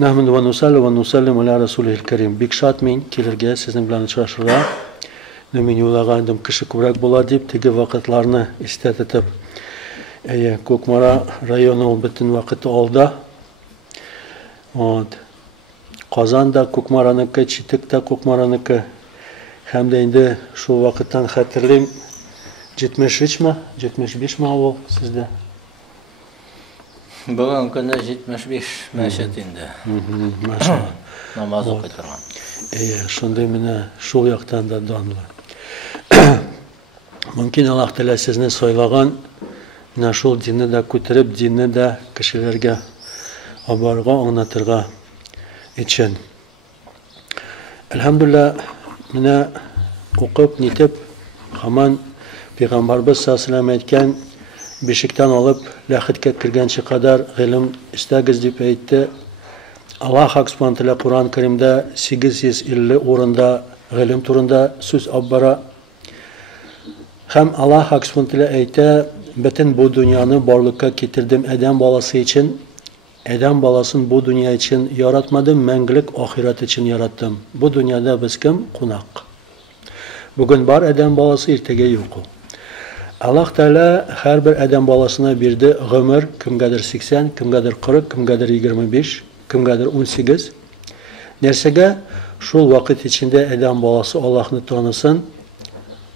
Nahmdu ve nusalli ve nusallim ala Resulihil Kerim. Bik şatmin kelirge sizin bilen çarşıra. Nümin yolağandım kışı kubrak bola deyip tegi vakitlarını istetip Kokmara rayonu bütün vakit oldu. Kazan'da Kokmara'nıkı, Çitik'te Kokmara'nıkı hem de indi şu vakitten hatırlayayım 73 mi? 75 mi o sizde? Bugün günde 75 meşetinde. Maşallah. Namaz okuyturman. Şunda mine şu yaktan da danlı. Mümkün Allah Teala sizne soylagan mine şu dinni de kütürüp dinni de kişilerge haberga anlatırga için. Elhamdülillah mine okup nitip hemen Peygamberimiz sallallahu aleyhi ve sellem etken beşikten alıp lahitke kirgençe kadar ilim istegiz deyip etti. Allah Hak Subhanahu Kur'an-ı Kerim'de 850 orunda ilim turunda söz abbara. Hem Allah Hak Subhanahu etti bütün bu dünyanı varlıkka getirdim Adem balası için. Adem balasını bu dünya için yaratmadım, mengilik ahiret için yarattım. Bu dünyada biz kim? Konak. Bugün var Adem balası, ertege yok. Allah Teala her bir Adem balasına birdi ömür, kimgadir 80, kimgadir 40, kimgadir 25, kimgadir 18. Nersege şu vakit içinde Adem balası Allah'ını tanısın,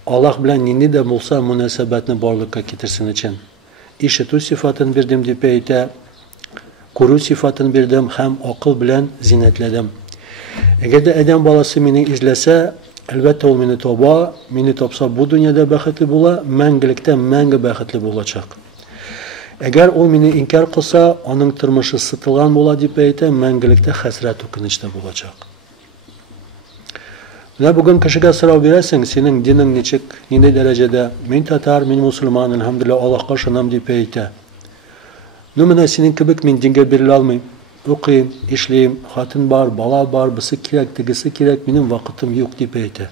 Allah bilen nini de bulsa münasebetini varlıkka getirsin için. İşitu sıfatını birdim deyip eyte, kuru sıfatını birdim, hem akıl bilen zinetledim. Eğer de Adem balası beni izlese, elbette ol beni toba, beni topsa bu dünyada bəxtli bula, mengilikte mengi bəxtli bulacak. Eğer ol beni inkar kılsa, onun tırmışı sıtılgan bula deyip eyte, mengilikte hasret okunuşta bulacak. Ve bugün kişiye sıra verirsin, senin dinin niçik, ne derecede, min Tatar, min Müslüman, elhamdülillah, Allah karşınam deyip eyte. Numune senin kibik min dinge biril almayayım. Okuyayım, işleyeyim, hatın var, bala var, bısı kirek, tigisi kirek, benim vakitim yok deyip eyte.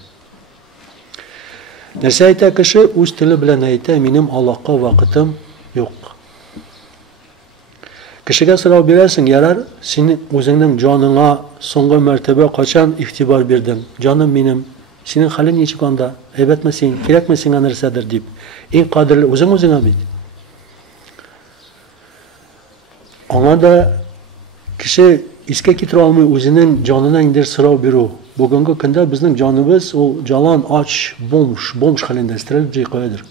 Nerse eyte kişi, üç dili bilen eyte, benim Allah'a vakitim yok. Kişiye sıra verirsin, yarar, senin özünün canına songa mertebe kaçan ihtibar birdim. Canım benim, senin halin niçik anda, eybetmesin, kirekmesin anırsadır deyip. En kadirli özüne bit. Ona da kişi iske kitir almayı özünün canına indir sıra biru. Bugünkü günde bizim canımız o calan aç, bomş halinde istirilip caykayadır.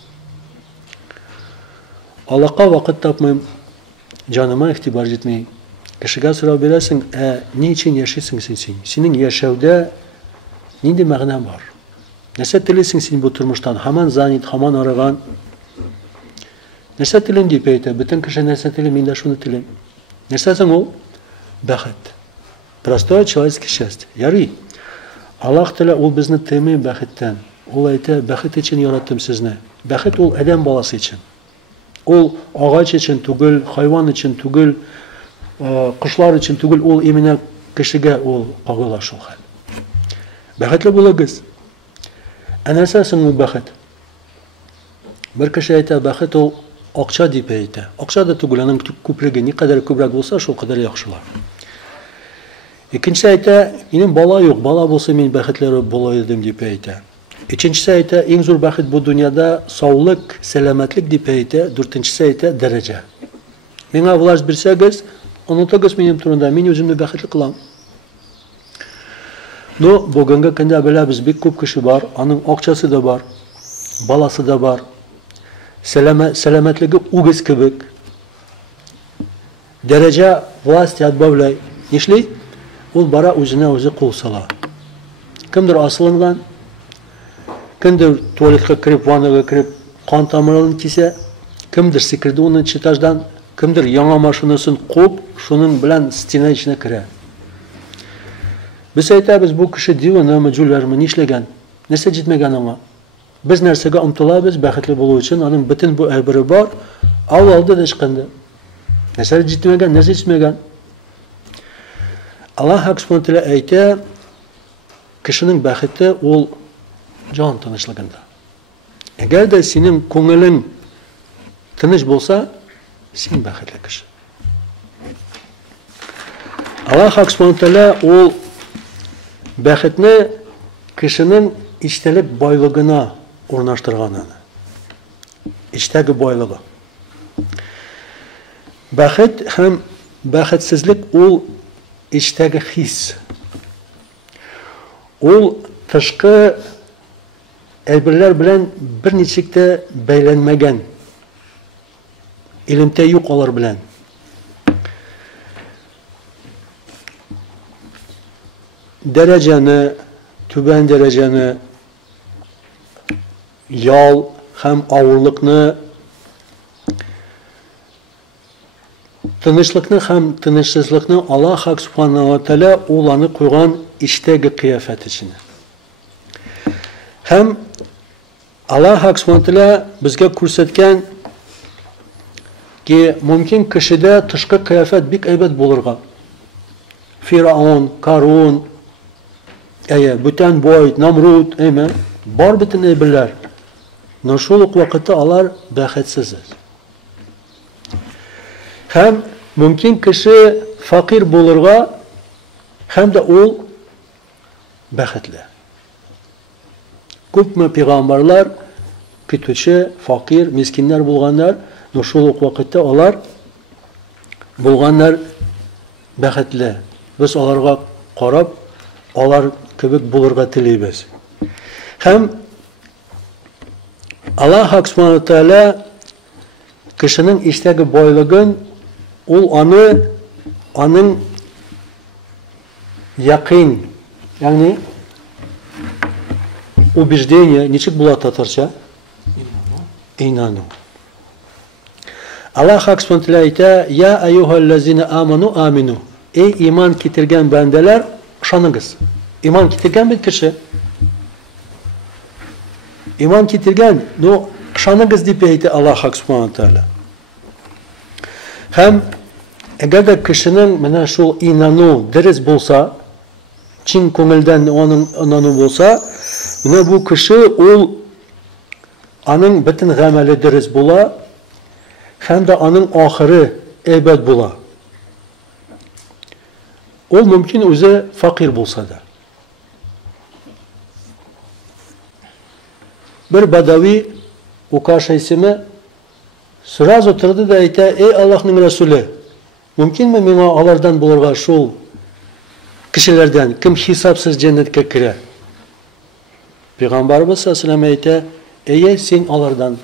Allah'a vakit tapmayayım, canıma ihtibar etmeyi. Kişiye sıra verirsin, niçin yaşaysın sen? Senin yaşavda neydi mağnan var? Nasıl dilesin sen bu turmuştan? Hemen zanit, hemen aragan. Nasıl dilin deyip eyte? Bütün kişi nasıl dilin, ben de şunu dilin. Nasıl o? Bəxet. Prostoy человеческий счастье. Yarı. Allah Teala ol bizni temi bəxetdən. Ol eyte, bəxet için yarattım sizni. Bəxet ol Adem balası için. Ol ağaç için tugul, hayvan için tugul, kuşlar için tugul, ol emine kişiye ol ağılaş ol hal. Bəxetli bulagız. Anasasın o bəxet. Bir kişi eyte, bəxet ol akça deyip eyte. Akça da tugulanın küprege ne kadar kübrek olsa şu kadar yaxşılar. İkincisi eyte, benim bala yok. Bala olsa ben bəxetleri bala edim deyip eyte. İkincisi eyte, en zor bəxet bu dünyada sağlık, selametlik deyip eyte. Dörtüncüsü eyte, derece. Bana vlaj birseniz, anlatagız benim turunda, ben özümde bəxetli kılam. No, bugünkü günde böyle biz bir küp kişi var, onun akçası da var, balası da var. Selametligi ugiz kibik. Derece vlastiyat bavlay. Nişli? Ol bara özüne özü kul sala. Kimdir asılından? Kimdir tuvalete kirip, vanaga kirip, kan tamiralını kise? Kimdir sikirdi onun çıtajdan? Kimdir yana maşinasını koyup, şunun bilen stine içine kire? Biz aytamiz bu kişi diyor, nöme cüllerimi nişlegen? Nese gitmegen ama? Biz nersege umtulabız, bəxtli bulu için, onun bütün bu əbiri var, aldı da çıkındı. Nesel gitmegen, nese gitmegen? Allah Hak Subhanahu eyte, kişinin bəxti ol can tanışlığında. Eğer de senin kongelin tanış bolsa, sen bəxtli kişi. Allah subhanahu teala ул бәхетне кешенең içтәлек байлыгына урнаштырган. İçтәге байлыгы. Бәхет һәм бәхетсезлек ул içтәге хис. Ул тышкы әйберләр белән берничек тә бәйләнмәгән. Илемтә юк алар белән. Дәрәҗәне, түбән дәрәҗәне, ял һәм авырлыкны, тынычлыкны һәм тынычсызлыкны Аллаһ Субханаһу ва Тааля ул аны куйган içтәге кыяфәт эченә. Һәм Аллаһ Субханаһу ва Тааля безгә күрсәткән ки мөмкин кешедә тышкы кыяфәт бик әйбәт булырга. Фираун, Карун, бүтән бой, Намруд, бар бөтен әйберләр. Но шул ук вакытта алар бәхетсез. Һәм мөмкин кеше фақир булырга, һәм дә ул бәхетле. Күпме пәйгамбәрләр көтүче, фақир, мискиннәр булганнар, но шул ук вакытта алар булганнар бәхетле. Без аларга карап, алар кебек булырга телибез. Һәм Аллаһ Субханаһу ва Тааля кешенең içтәге байлыгын ул аның якин, ягъни убеждение, ничек була татарча? Инану. Аллаһ Субханаһу ва Тааля әйтә: "Я айюхаллазина аману амину." Эй иман китергән бәндәләр, ышаныгыз. İman китергән бит кеше. İman китергән, но ышаныгыз дип әйтә Аллаһ Субханаһу ва Тааля. Һәм әгәр дә кешенең менә шул инану дөрес булса, чин күңелдән аның инану булса, менә бу кеше ул аның бөтен гамәле дөрес була, һәм дә аның ахыры әйбәт була. Ул мөмкин үзе фақир булса да. Bir badavi Ukaşa ismi sırası oturdu da ite: "Ey Allah'ın Resulü, mümkün mü mena alardan bulurga şul kişilerden kim hesapsız cennetke girer?" Peygamberimiz sallallahu aleyhi ve sellem "Ey sen alardan."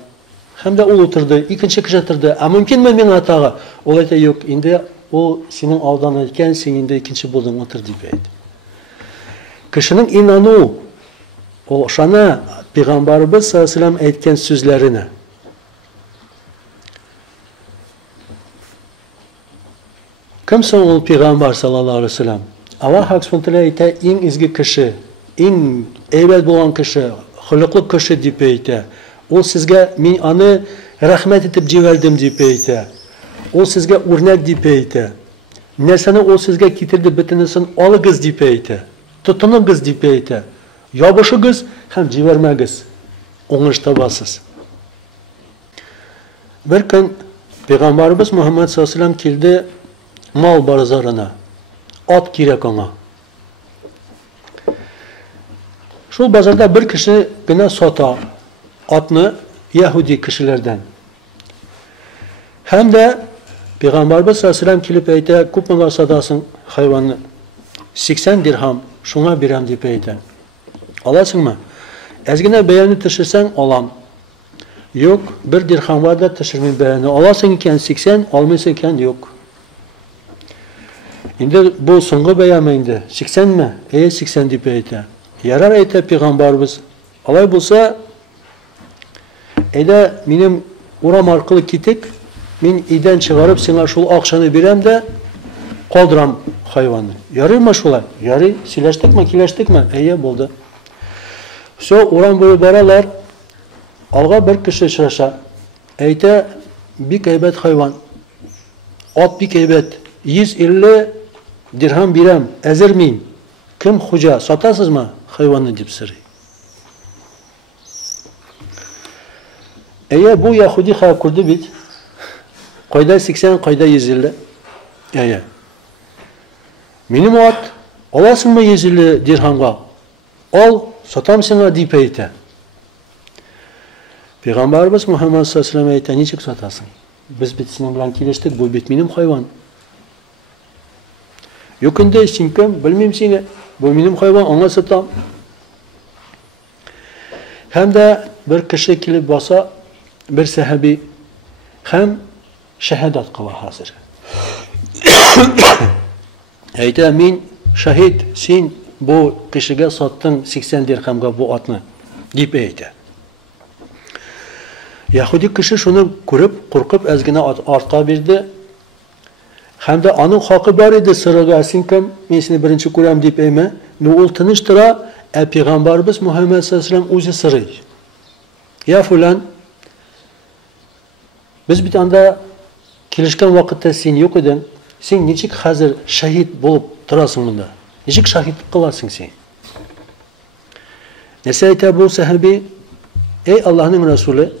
Hem de ol oturdu, ikinci kişi oturdu. Mümkün mü mena atağa? O ite yok. Indi o senin aldan etken, senin de ikinci buldun otur diye. Kişinin inanı o şana Peygamberimiz sallallahu aleyhi ve sellem etken sözlerine. Kimse ol Peygamber sallallahu aleyhi ve sellem? Allah subhanahu ite en izgi kişi, en eyvallah bulan kişi, hılıklı kişi deyip ite. O sizge min anı rahmet etip civerdim deyip ite. O sizge örnek deyip ite. Nesini o sizge getirdi bitinesin alıgız deyip ite. Tutunugız deyip ite. Yabışıgız hem civermegiz. Onuş tabasız. Bir gün Peygamberimiz Muhammed sallallahu aleyhi ve sellem kildi mal barzarına. At girek ona. Şu bazarda bir kişi gene sata atını Yahudi kişilerden. Hem de Peygamberimiz sallallahu aleyhi ve sellem kilip eyte kupmalar sadasın hayvanı 80 dirham şuna birem deyip eyte. Alasın mı? Ezgine beğeni taşırsan alam. Yok bir dirham var da taşırmayın beğeni. Alasın iken 80 almışsın iken yok. Şimdi bu songu beğenmeyindi. 80 mi? 80 deyip eyte. Yarar eyte Peygamberimiz. Alay bulsa eyde benim uğram arkalı kitik min iden çıkarıp sana şu akşanı birem de kaldıram hayvanı. Yarır mı şula? Yarı sileştik mi kileştik mi? Buldu. So uğram böyle beralar alga bir kişi şaşa. Eyte bir kaybet hayvan. At bir kaybet. 150 dirham birem. Ezir miyim? Kim hoca? Satasız mı? Hayvanı deyip sırrı. Bu Yahudi hayal kurdu bit. Kayda 80, kayda 150. Benim at, alasın mı 150 dirhamga? Al, satam sana deyip eyte. Peygamberimiz Muhammed sallallahu aleyhi ve sellem eyte, niçik satasın? Biz bitisinden bilen kileştik, bu bit benim hayvan. Yokunda çünkü bilmem seni, bu benim hayvan, ona satam. Hem de bir kişi kilip basa, bir sahabi, hem şehadet kıla hazır. Eyte, min şahit, sen bu kişiye sattın 80 dirhamga bu atını, deyip eyte. Yahudi kişi şunu görüp, korkup ezgine artka verdi. Hem de onun hakkı var idi sırıga, sen kim, ben seni birinci kuram deyip eyme. Ne ol tanıştıra, Peygamberimiz Muhammed sallallahu aleyhi ve sellem o'zi sırı. Ya filan, biz bir tane kelishgan vakitte sen yok edin, sen niçik hazır şahit bulup durasın bunda? Niçik şahitlik kılarsın sen? Nese ayta bu sahabi, ey Allah'ın Resulü,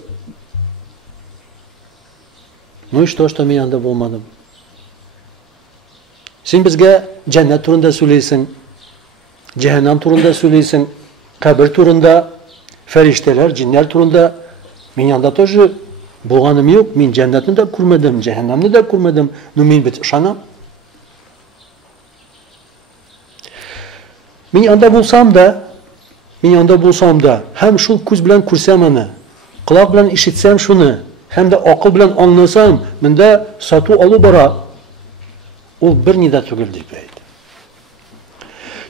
ne iş doşta men yanında bulmadım. Sen bizge cennet turunda söyleysin, cehennem turunda söyleysin, kabir turunda, ferişteler, cinler turunda, men yanında toju bulganım yok, men cennetini de kurmadım, cehennemini de kurmadım, nu men bit şanam. Men yanında bulsam da, hem şu kuz bilen kursam onu, kulak bilen işitsem şunu, hem de akıl bilen anlasam, men de satu alı bara, o bir nida tügül deyip eydi.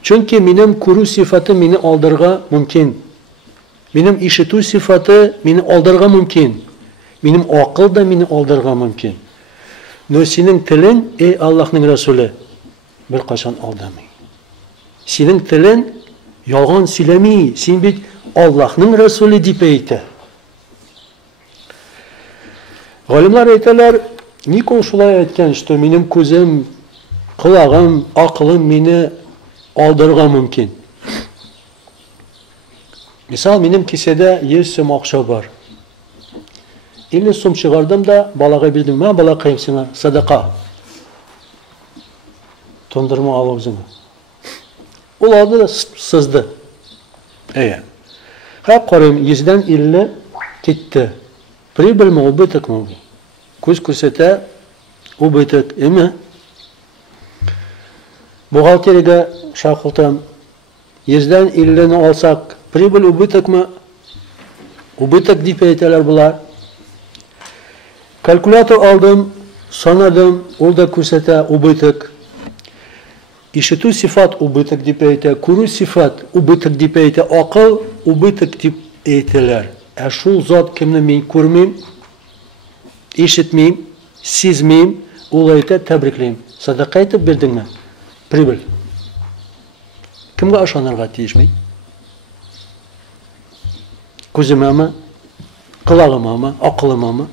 Çünkü benim kuru sıfatı beni aldırga mümkün. Benim işitu sıfatı beni aldırga mümkün. Benim akıl da beni aldırga mümkün. No senin tilin, ey Allah'ın Resulü, bir kaçan aldırmayın. Senin tilin, yalgan söylemeyi, sen bir Allah'ın Resulü deyip eydi. Galimler eyteler, ni konuşulay etken işte benim kuzum, kulağım, aklım beni aldırga mümkün. Misal benim kisede 100 sum akşa var. 50 sum çıkardım da balaga bildim. Ben bala kayım sana sadaka. Tondurma al ağzına. Uladı da sızdı. Eğer. Hep karım 100'den 50 gitti. Pribel mi ubitek mi? Kuz kusete ubitek mi? Buhalteriga şakıltam 100'den 50'ni alsak pribel ubitek mi? Ubitek deyip eyteler bular. Kalkülatör aldım, sanadım, orada kusete ubitek. İşitu sıfat ubitek deyip eyte, kuru sıfat ubitek deyip eyte, akıl ubitek deyip eyteler. Şu zat kimle men görmeyim, işitmeyim, sezmeyim, olayta tebrikleyim. Sadaka etip berdin mi? Pribel. Kimge aşanırga tiyişmeyin? Kuzuma mı? Kulağıma mı? Aklıma mı?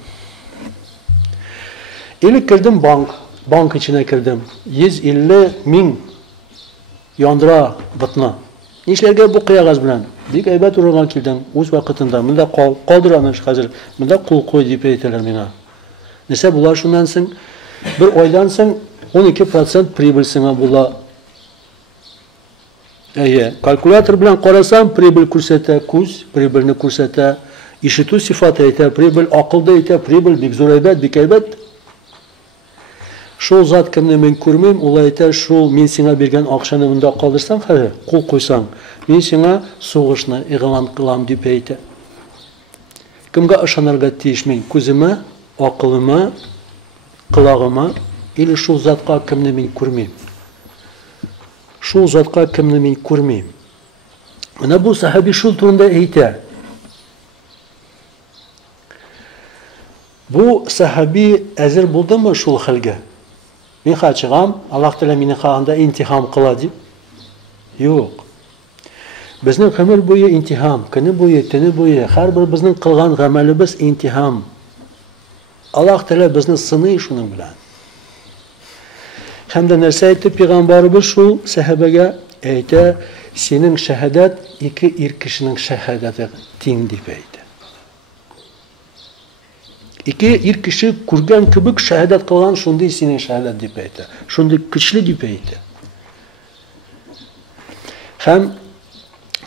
İlk girdim bank içine girdim. 150 min yandıra bıtna. İşlerge bu kıyagaz bilen. Dik eybet uğragan kilden, uz vakitinde, mında kaldıramış hazır, mında kul koy deyip eyteler mina. Nese bular şundansın, bir oydansın, 12% pribilsine bula. Kalkülatör bilen qarasam, pribil kursete kuz, pribilini kursete, işitu sıfat eyte, pribil akılda eyte, pribil bigzor eybet, bik eybet. Şu zat kimni men görmeyim, olayta şu men sana bergen akşany bunda kaldırsam, kul koysam, men sana soğuşna iğlan kılam deyip eyte. Kimge ışanarga tiyişmeyin, kuzuma, akılıma, kulağıma, ili şu zatka kimni men görmeyim. Şu zatka kimni men görmeyim. Ana bu sahabi şu turunda eyte. Bu sahabi ezir buldu mu şu halga? Men kaçıgam, Allah Teala meni xalanda intiham kıla deyip. Yok. Bizning ömür boyu intiham, kuni boyu, tuni boyu, her bir bizning qilgan amalimiz intiham. Allah Teala bizni sınıyor şunun bilen. Hem de nerse aytib Peygamberimiz şu sahabega ayta, senin şehadet iki kişinin şehadeti teng deyip aytdi. İki kişi kurgan kibik şehadet kılan şunday senin şehadet deyip aytdi. Şunday güçlü deyip aytdi. Hem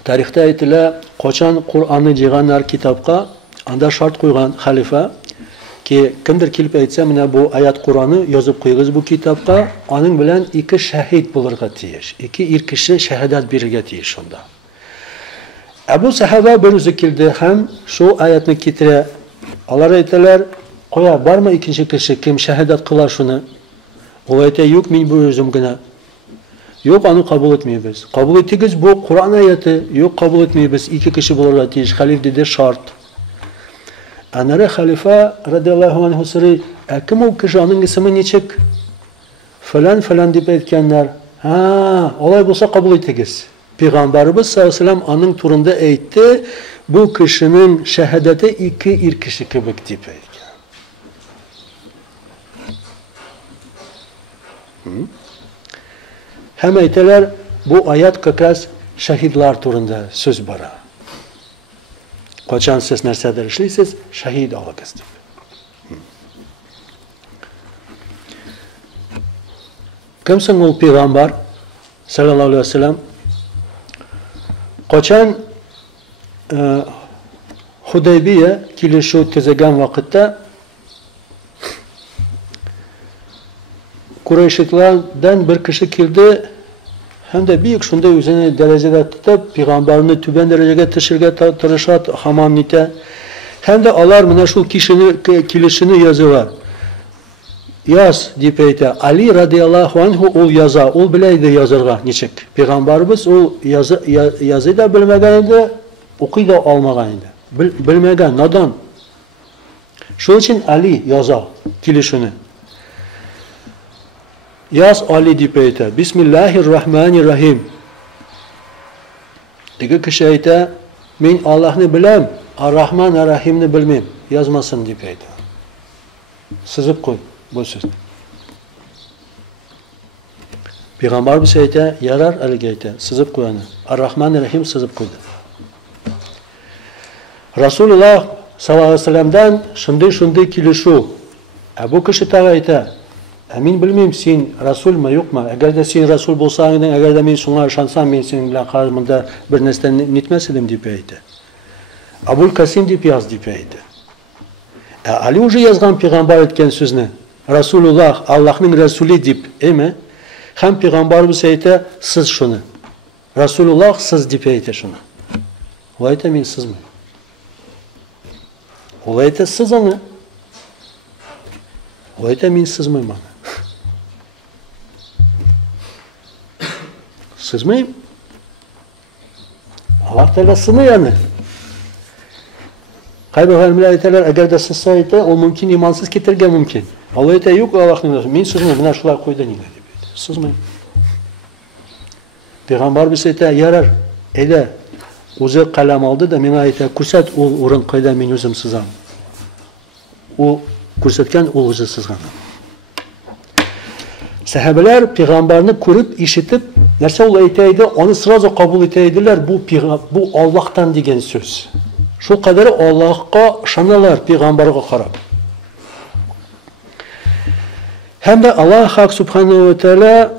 tarixte aytilar, koçan Kur'an'ı ciğanlar kitapka, anda şart koygan halife, ki kimdir kilip aytsa, mine bu ayet Kur'an'ı yazıp koyuyoruz bu kitapka, onun bilen iki şehit bulurga tiyiş. İki irkişi şehadet birige tiyiş onda. Ebu Sahabe bir zikirdi hem şu ayetini kitire, Allah ayetiler, koya var mı ikinci kişi kim şehadet kılar şunu? O ayette yok min bu özüm gına. Yok onu kabul etmeyiz. Kabul ettiğimiz bu Kur'an ayeti yok kabul etmeyiz. İki kişi bulurlar tiyiş. Halif dedi şart. Anara halife radıyallahu anhu sırrı kim o kişi onun ismi niçik? Falan falan deyip etkenler. Ha, olay bulsa kabul ettiğimiz. Peygamberimiz sallallahu aleyhi ve sellem onun turunda eğitti. Bu kişinin şehadeti iki irkişi kibik deyip etken. Hem eyteler bu ayet kakras şehitler turunda söz bara. Koçan siz nersedir işliysiz, şehit alakız deyip. Kimsin ol peygamber sallallahu aleyhi ve sellem? Koçan Hudeybiye kilişu tezegen vakitte Kureyşliklerden bir kişi kildi hem de büyük şunda üzerine derecede tutup peygamberini tüben derecede taşırga tırışat hamanite hem de alar mına şu kilişini yazı var. Yaz deyip eyte Ali radıyallahu anhu ol yaza, ol bileydi yazırga niçik. Peygamberimiz o yazı da bilmegaydı, okuyu da almagaydı. Bilmegen, nadan. Şunun için Ali yaza kilişini. Yaz Ali deyip eyte. Bismillahirrahmanirrahim. Digi kişi eyte, men Allah'ını bilem, Ar-Rahman Ar-Rahim'ni bilmem. Yazmasın deyip eyte. Sızıp koy bu söz. Peygamber bir şeyde yarar Ali geyte. Sızıp koyanı. Ar-Rahman Ar-Rahim sızıp koydu. Resulullah sallallahu aleyhi ve sellem'den şimdi kilişu. Bu kişi tağayte. Emin bilmeyim sen Resul mu yok mu? Eğer de sen Resul bolsan, eğer de men şuna şansan men senin bilen karşımda bir nesden nitmesedim deyip eydi. Abul Kasim deyip yaz deyip eydi. Ali ucu yazgan peygamber etken sözünü. Resulullah Allah'ın Resulü deyip eme hem peygamberimiz eyte siz şunu. Resulullah siz deyip eyte şunu. O ayete men siz mi? O ayete siz onu. O ayete men siz mi bana? Siz miyim? Allah Teala sını yani. Kaybedenler ayetler eğer de sızsaydı o mümkün imansız getirge mümkün. Allah ayete yok Allah'ın Resulü. Men siz mi? Buna şular koydu neydi? Siz miyim? Peygamber bir şeyde yarar. Ede uzu kalem aldı da men ayete kursat o urun koyda men özüm sızam. O kursatken o uzu sızgan. Sahabeler peygamberini kurup işitip nerse ol eteydi onu sırada kabul eteydiler bu Allah'tan degen söz. Şu kadarı Allah'a şanalar peygambere karab. Hem de Allah Hak Subhanahu ve Teala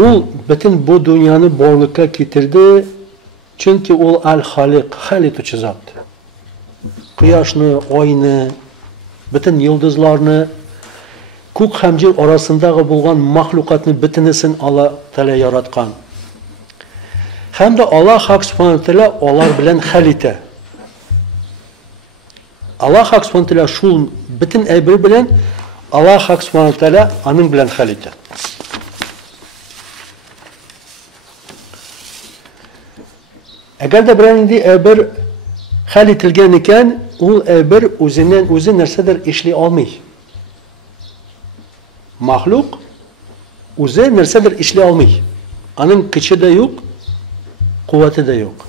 o bütün bu dünyanı borlukka getirdi. Çünkü o el-Halik, Halik zat. Kıyaşını, ayını, bütün yıldızlarını kuk hemcil arasında bulgan mahlukatını bütünüsün Allah Teala yaratkan. Hem de Allah Hak Subhanahu Teala onlar bilen halite. Allah Hak Subhanahu Teala şu bütün ebri bilen Allah Hak Subhanahu Teala onun bilen halite. Eğer de birinde ebir halitilgen iken o ebir özü nersedir işli almıyor. Mahluk özü nersedir işli almıyor. Onun kıçı da yok, kuvveti de yok.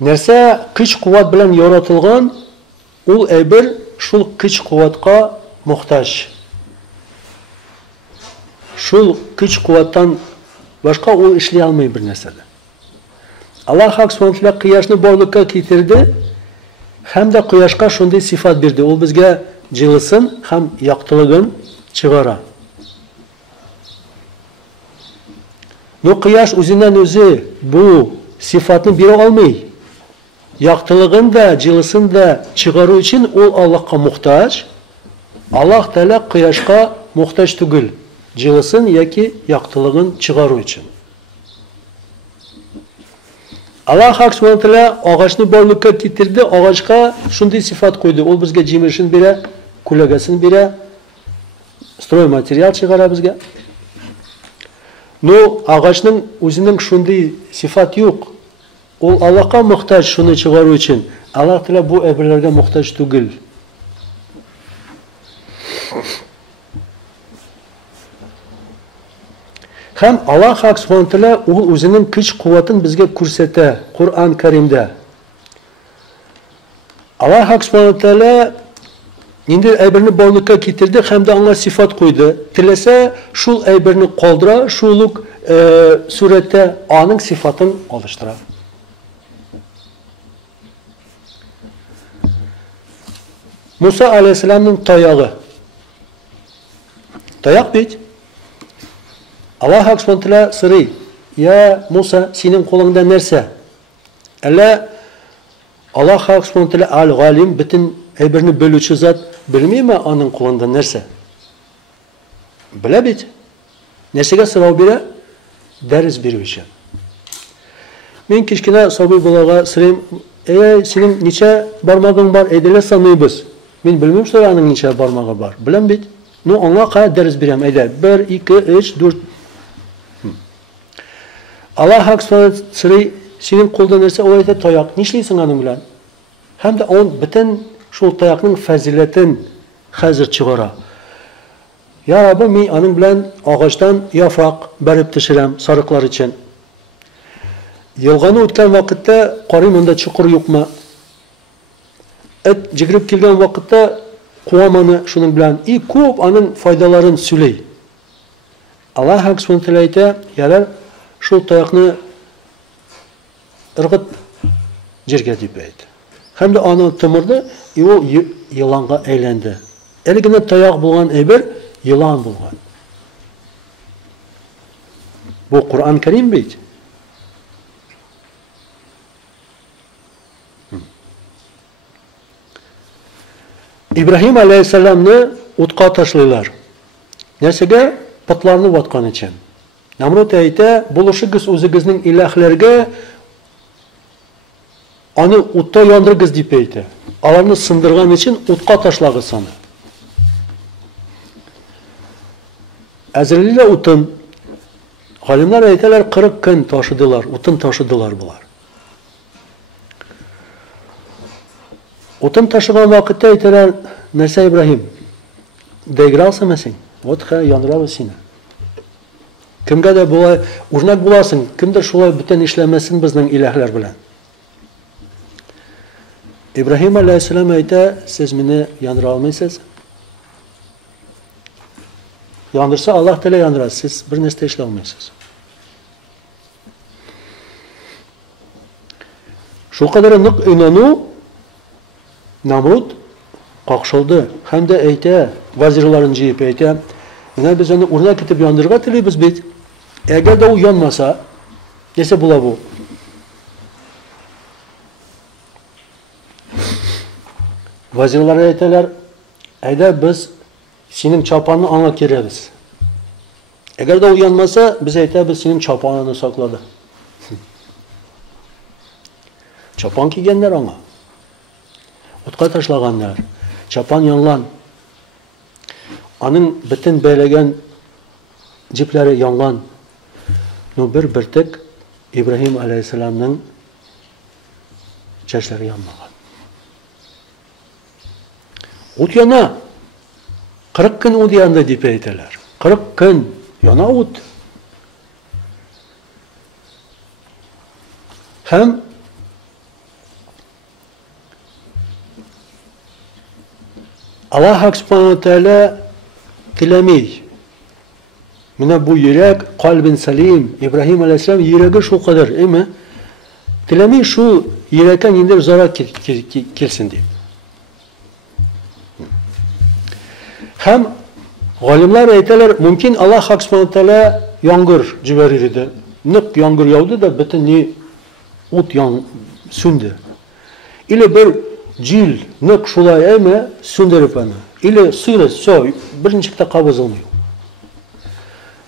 Nerse kıç kuvvet bilen yaratılgan, o ebir şul kıç kuvvetka muhtaç. Şul kıç kuvvetten başka o işli almayı bir nesede. Allah Hak Subhanahu kıyaşını borlukka getirdi, hem de kıyaşka şunday sifat verdi. O bizge cılısın, hem yaktılığın çıgara. No quyosh o'zidan o'zi bu sifatni bera olmay. Yaqtılığını da, cılısını da çıkarı için o Allah'a muhtaç. Allah Teala quyoshga muhtaç tugul. Cılısın yoki yaqtılığını çıkarı için. Allah Hak Subhanahu Teala ağaçni borlikka keltirdi, ağaçga shunday sifat qo'ydi. U bizga jimirishini bera, kulagasini bera, stroy material chiqara bizga. No, ağaçning o'zining shunday sifat yo'q. O Allah'a muhtaç şunu çıkarı için. Allah Teala bu ebrlarga muhtaç tugul. Hem Allah Hak Subhanahu Teala o o'zining kuch quvvatini bizga ko'rsatdi Qur'on Karimda. Allah Hak Subhanahu Teala endi aybirni borlikka keltirdi hamda unga sifat qo'ydi. Tilasa shu aybirni qoldira, shuluk suratda onun sifatini oluştura. Musa Aleyhisselam'ın tayağı. Tayak bit. Allah Hak Subhanahu Teala soruyor. Ya Musa senin kolunda nerse? Allah Hak Subhanahu Teala al-galim bütün aybirini bölüçü zat bilmiyor mu onun kolunda nerse? Bile bit. Nersege sırav bire? Deriz bir için. Ben kişkine sabi bulağa sırayım. Senin niçe barmağın var? Edeler sanıyoruz. Ben bilmiyorum sonra onun niçe barmağı var. Bilen bit. No ona kadar deriz birem. 1, 2, 3, 4. Allah Hak Subhanahu senin kolda nerse o ayda tayak. Nişliysin onun bilen? Hem de on bütün şu tayakның faziletin hazır çıkara. Ya Rabbi men onun bilen ağaçtan yaprak berip tişirem sarıklar için. Yılğanı o'tgan vaqtda qarayım unda chuqur yo'qmi? Et jigrib kelgan vaqtda quvamani shuning bilan ko'p onun foydalarini söyley. Allah Hak Subhanahu Teala ayta, yalar shu tayoqni irg'it yerga deb aytdi. Hamda onu timirdi, o yılanға aylandı. Eligina tayoq bo'lgan bir yılan bo'lgan. Bu Qur'on Karim beyt. İbrahim Aleyhisselam'ni o'tqa tashlaylar. Narsaga putlarni vatgan için. Namrud ayta, "Bo'lishig'iz o'zingizning ilahlarga onu o'tda yondirgiz" deb aytdi. Ularni sindirgan için o'tqa tashlag'iz sana. Azrililar o'tin. Olimlar aytalar 40 kun tashidilar, o'tin tashidilar bular. O'tin tashigan vaqtda aytalar, "Narsa İbrahim, degralsamasin, o'tqa yondiramiz." Kimga da bo'lay, o'rnak bo'lasin, kimdir shulay butun ishlamasin bizning ilahlar bilan. İbrahim Aleyhisselam ayta, "Siz meni yondira olmaysiz." Yondirsa Allah Teala yondiradi, siz bir narsa ishlay olmaysiz. Shu qadar aniq inanu Namrud qoqshildi hamda ayta, vazirlarini jiyib ayta, "Mana biz uni o'rnak etib yondirga tilaymiz bit. Agarda u yonmasa, nesa bo'la bu?" Vazirlar aytalar, "Ayda biz senin çapanını ona kereriz. Agarda u yonmasa, biz ayta biz senin çapanını sakladı." Çapan kiyganlar ona. O'tqa tashlaganlar. Çapan yonlan. Onun bütün beylegen ciplari yongan. No bir tek İbrahim Aleyhisselam'ın chachlari yonmagan. O't yana 40 kun o't yandı deb aytalar. 40 kun yana o't. Hem Allah Hak Subhanahu Teala tilamey. Mana bu yurak, qalbin salim, İbrahim Aleyhisselam yuragi shu qadar, emi? Tilamey shu yurakdan endi zarar kelsin deb. Hem alimler aytalar, mümkün Allah Hak Subhanahu Teala yağmur civarırdı. ник яңгыр яуды да бөтен ни ут сүнде. Или bir cil ник шулай әйме сүндеріп аны. Или сыйры, все, біріншікті қабызылмай.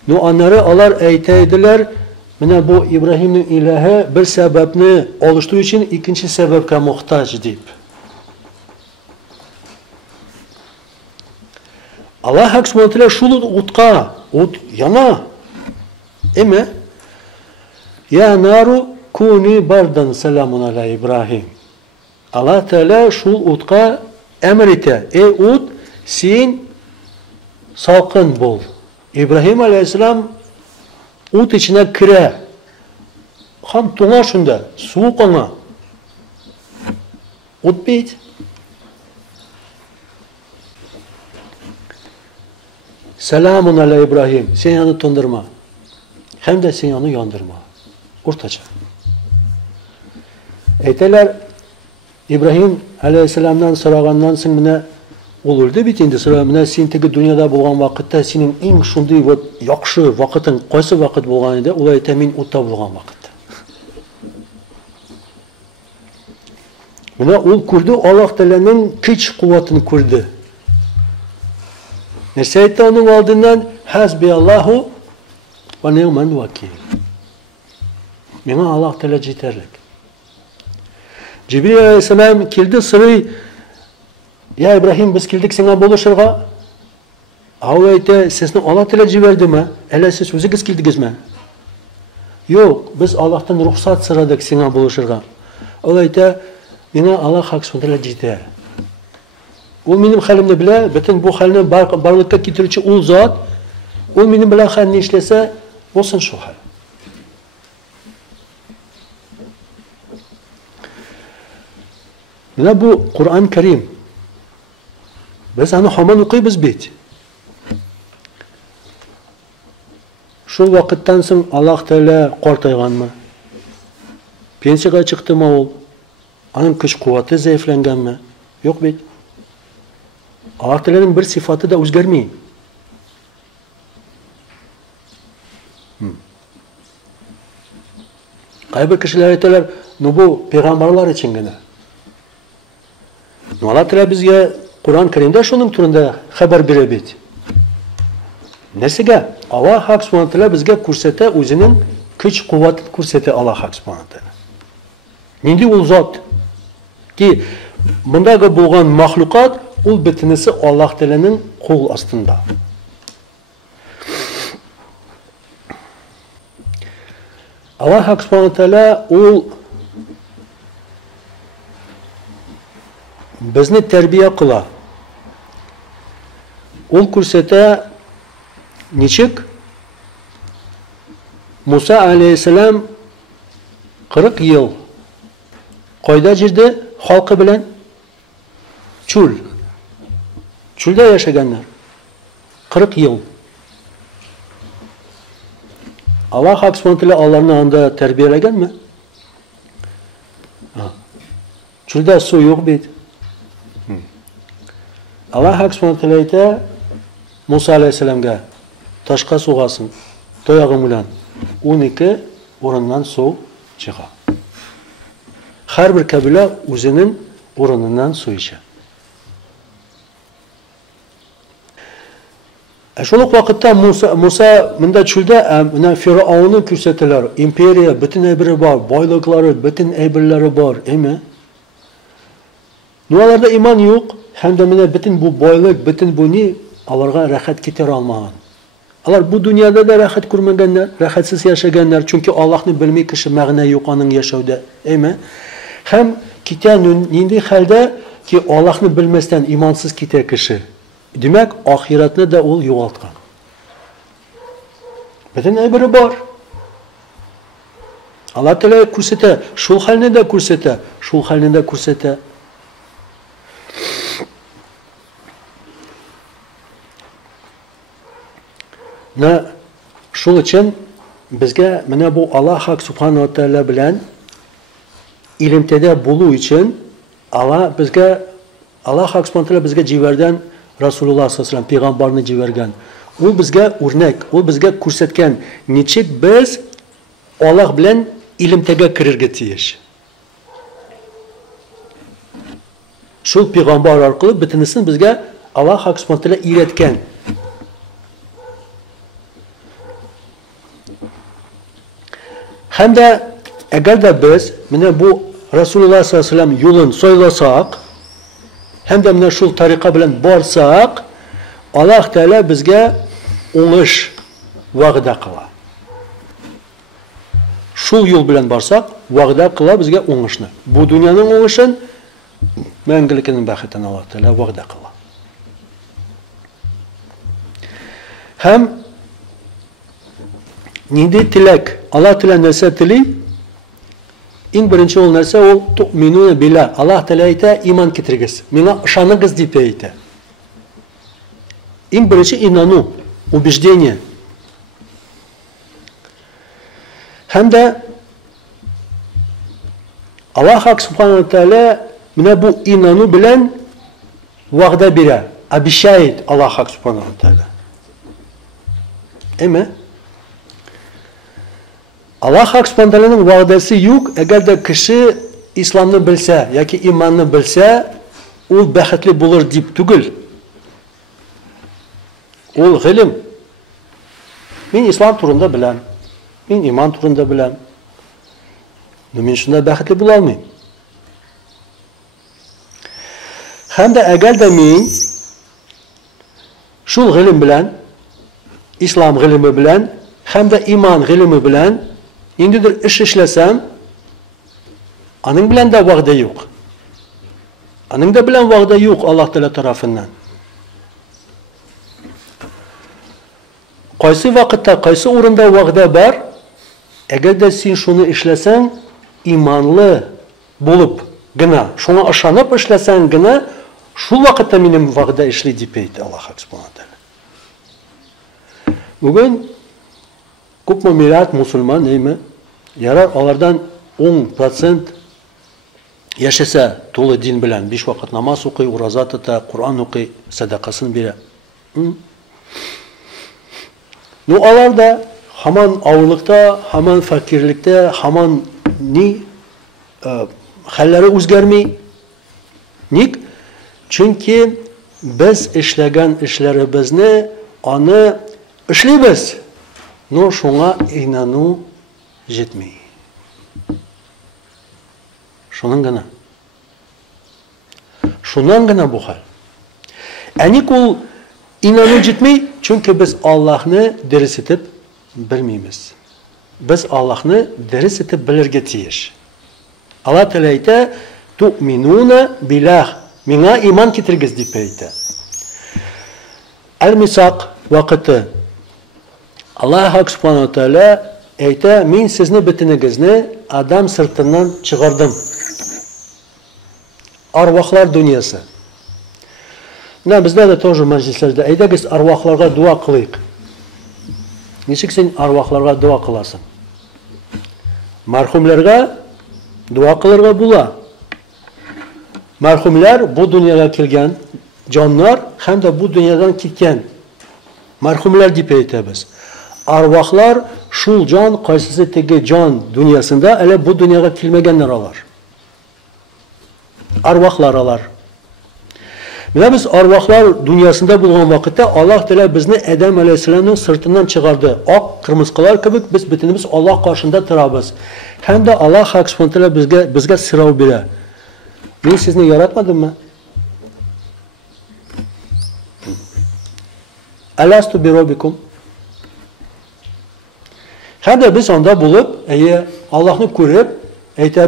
Ну, анары алар әйтәйділер, менә бу Ибрахимның иләһе bir сәбәпне oluşturу için ikinci səbəbкә muhtaç deyip. Allah Hak Subhanahu Teala şul utqa, ut yana. Eme ya naru kuni bardan selamun ala İbrahim. Allah Teala şul utqa emr ite. Ut sen salqın bol. İbrahim Aleyhisselam ut içine kire. Ham toңа şunda, soğuk ona. Ut bit. Selamun ala İbrahim. Sen yanı tondurma. Hem de sen yanı yandırma. Ortaca. Eyteler İbrahim Aleyhisselam'dan sorağandan sen mine olurdu bitindi. Sıra mine sen teki dünyada bulgan vakitte senin en şunday yakşı vakitin qaysı vakit bulgan idi? Olay temin utta bulgan vakitte. Mine ol kurdu Allah Teala'nın güç kuvvetini kurdu. Neseytte onun aldığından Hasbiyallahu ve ni'men vakil. Mine Allah Teala yeterlik. Cibril Aleyhisselam kildi sırrı ya İbrahim biz kildik sana buluşurga. Avayte sesini Allah Teala civerdi mi? Hele siz özünüz kildiniz mi? Yok, biz Allah'tan ruhsat sıradık sana buluşurga. Avayte mine Allah Hak Subhanahu Teala yeter. O benim halimde bile, bütün bu halini barlıkta getirici o zat, o benim bile halini işlese, olsun şu hal. Yine bu Kur'an-ı Kerim. Biz hani haman okuyuz bit. Şu vakitten sonra Allah Teala kortaygan mı? Pensiyaga çıktı mı ol? Onun güç kuvveti zayıflangan mı? Yok bit. Allah Teala'nın bir sıfatı da özgermeyin. Kaybı kişiler ayetler, bu peygamberler için gene. Allah Teala bizge Kur'an-ı Kerim'de şunun turunda haber verebeydi. Nesige? Allah Hak Subhanahu Teala bizge kursete özünün güç kuvveti kursete Allah Hak Subhanahu Teala. Nindi ol zat ki bundaga bulgan mahlukat ol bitinisi Allah Teala'nın kol astında. Allah Hak Subhanahu Teala ol bizni terbiye kıla. Ol kursete niçik? Musa Aleyhisselam 40 yıl qayda jirdi halkı bilen? Çul. Çulda yaşaganlar. 40 yıl. Allah Hak Subhanahu Teala onlarni anda terbiyelagan mi? Çulda su yok beydi. Allah Hak Subhanahu Teala ayta Musa Aleyhisselamga taşqa soğasın. Toyağım bilen 12 orundan su çıqa. Her bir kabile özünün orunundan su içe. Şoluk vakitte Musa mında çölde Firavun'u kürsetiler. İmperiya, bütün eybiri var, baylıkları, bütün eybirleri var. Emi? Nualarda iman yok. Hem de bütün bu baylık, bütün bu ni Allah'a rahat getir almayan. Allah bu dünyada da rahat kurmaganlar, rahatsız yaşaganlar. Çünkü Allah'ını bilmeyi kişi mağna yok onun yaşadığı. Emi? Hem kitanın nindi halde ki Allah'ını bilmezden imansız kita kişi. Demek ahiretine de ol yoğaltkan. Bütün eybiri var. Allah Teala kursete, şu halini de kursete, şu halini de kursete. Ne şul için bizge mene bu Allah Hak Subhanahu Teala bilen ilimtede bulu için Allah Hak Subhanahu Teala bizge civerden Resulullah sallallahu aleyhi ve sellem peygamberini civergen. O bizge örnek, o bizge kursetken niçik biz Allah bilen ilimtege kirerge tiyiş. Şul peygamber arkalı bitinisini bizge Allah Hak Subhanahu Teala iletken. Hem de eğer de biz bu Resulullah sallallahu aleyhi ve sellem yolun soylasak hem de mine şul tarika bilen barsak Allah Teala bizge oңыш va'da kıla. Şul yol bilen barsak va'da kıla bizge oңышны. Bu dünyanın oңышын мәңгілікінің бәхетін Allah Teala va'da kıla. Hem ninde tilek Allah Teala nese tili en birinci ol nese ol tu'minune billah. Allah Teala ite iman getirgіз. Mena ышаныңыз deyip ite. En birinci inanu, убеждение. Hem de Allah Hak Subhanahu Teala mena bu inanu bilen va'da bire. Обещает Allah Hak Subhanahu Teala. Ama Allah Hak Subhanahu Teala'nın va'dası yok. Eğer de kişi İslam'ını bilse, ya ki imanını bilse, o bəxtli bulur deyip tügül. Ol ilim. Men İslam turunda bilem. Men iman turunda bilem. Men şunda bəxtli bulalmayım. Hem de eğer de men şul ilim bilen, İslam ilimi bilen, hem de iman ilimi bilen, indidir iş işlesem, anın bilen de va'da yok. Anın da bilen va'da yok Allah Teala tarafından. Qaysı vakitte, qaysı orunda va'da var, eğer de sen şunu işlesen, imanlı bulup gına, şuna aşanıp işlesen gına, şu vakitte benim va'da işli deyip eydi Allah Subhanahu Teala. Bugün köpme millet Müslüman değil mi? Yarar onlardan 10% yaşasa tolu din bilen 5 vakit namaz okuy, urazat ata, Kur'an okuy, sadakasını bire. Onlar da haman ağırlıkta, haman fakirlikte, haman halleri özgermey. Nik? Çünkü biz işlegen işlerimizni onu işleybiz. No şuna inanu jetmey. Şunun gana. Şundan gana bu hal. Anik ol inanu jetmey çünkü biz Allah'ını ders etip bilmeyimiz. Biz Allah'ını ders etip bilirge tiyiş. Allah Teala ite tu'minune billah. Mina iman getirgiz deyip ite. El-Misak vakiti Allah Hak Subhanahu Teala ite men sizni bitinigizni adam sırtından çıkardım. Arvahlar dünyası. Ne bizde de tozu meclislerde eydegiz arvahlarga dua kılayık. Niçin sen arvahlarga dua kılasın? Merhumlarga dua kılırga bula. Merhumlar bu dünyaya kelgen canlar hem de bu dünyadan gitken merhumlar deyip eytemiz. Arvahlar şul can kaysısı teki can dünyasında ele bu dünyaya kelmegenler alar. Arvahlar alar. Ve biz arvahlar dünyasında bulgan vakitte Allah Teala bizni Adem Aleyhisselam'ın sırtından çıkardı. Ak kırmızılar gibi biz bitinimiz Allah karşında turabız. Hem de Allah Hak Subhanahu Teala bizge sırav bile. Ben sizni yaratmadım mı? Elastu bi rabbikum. Hem de biz onda bulup Allah'ını görüp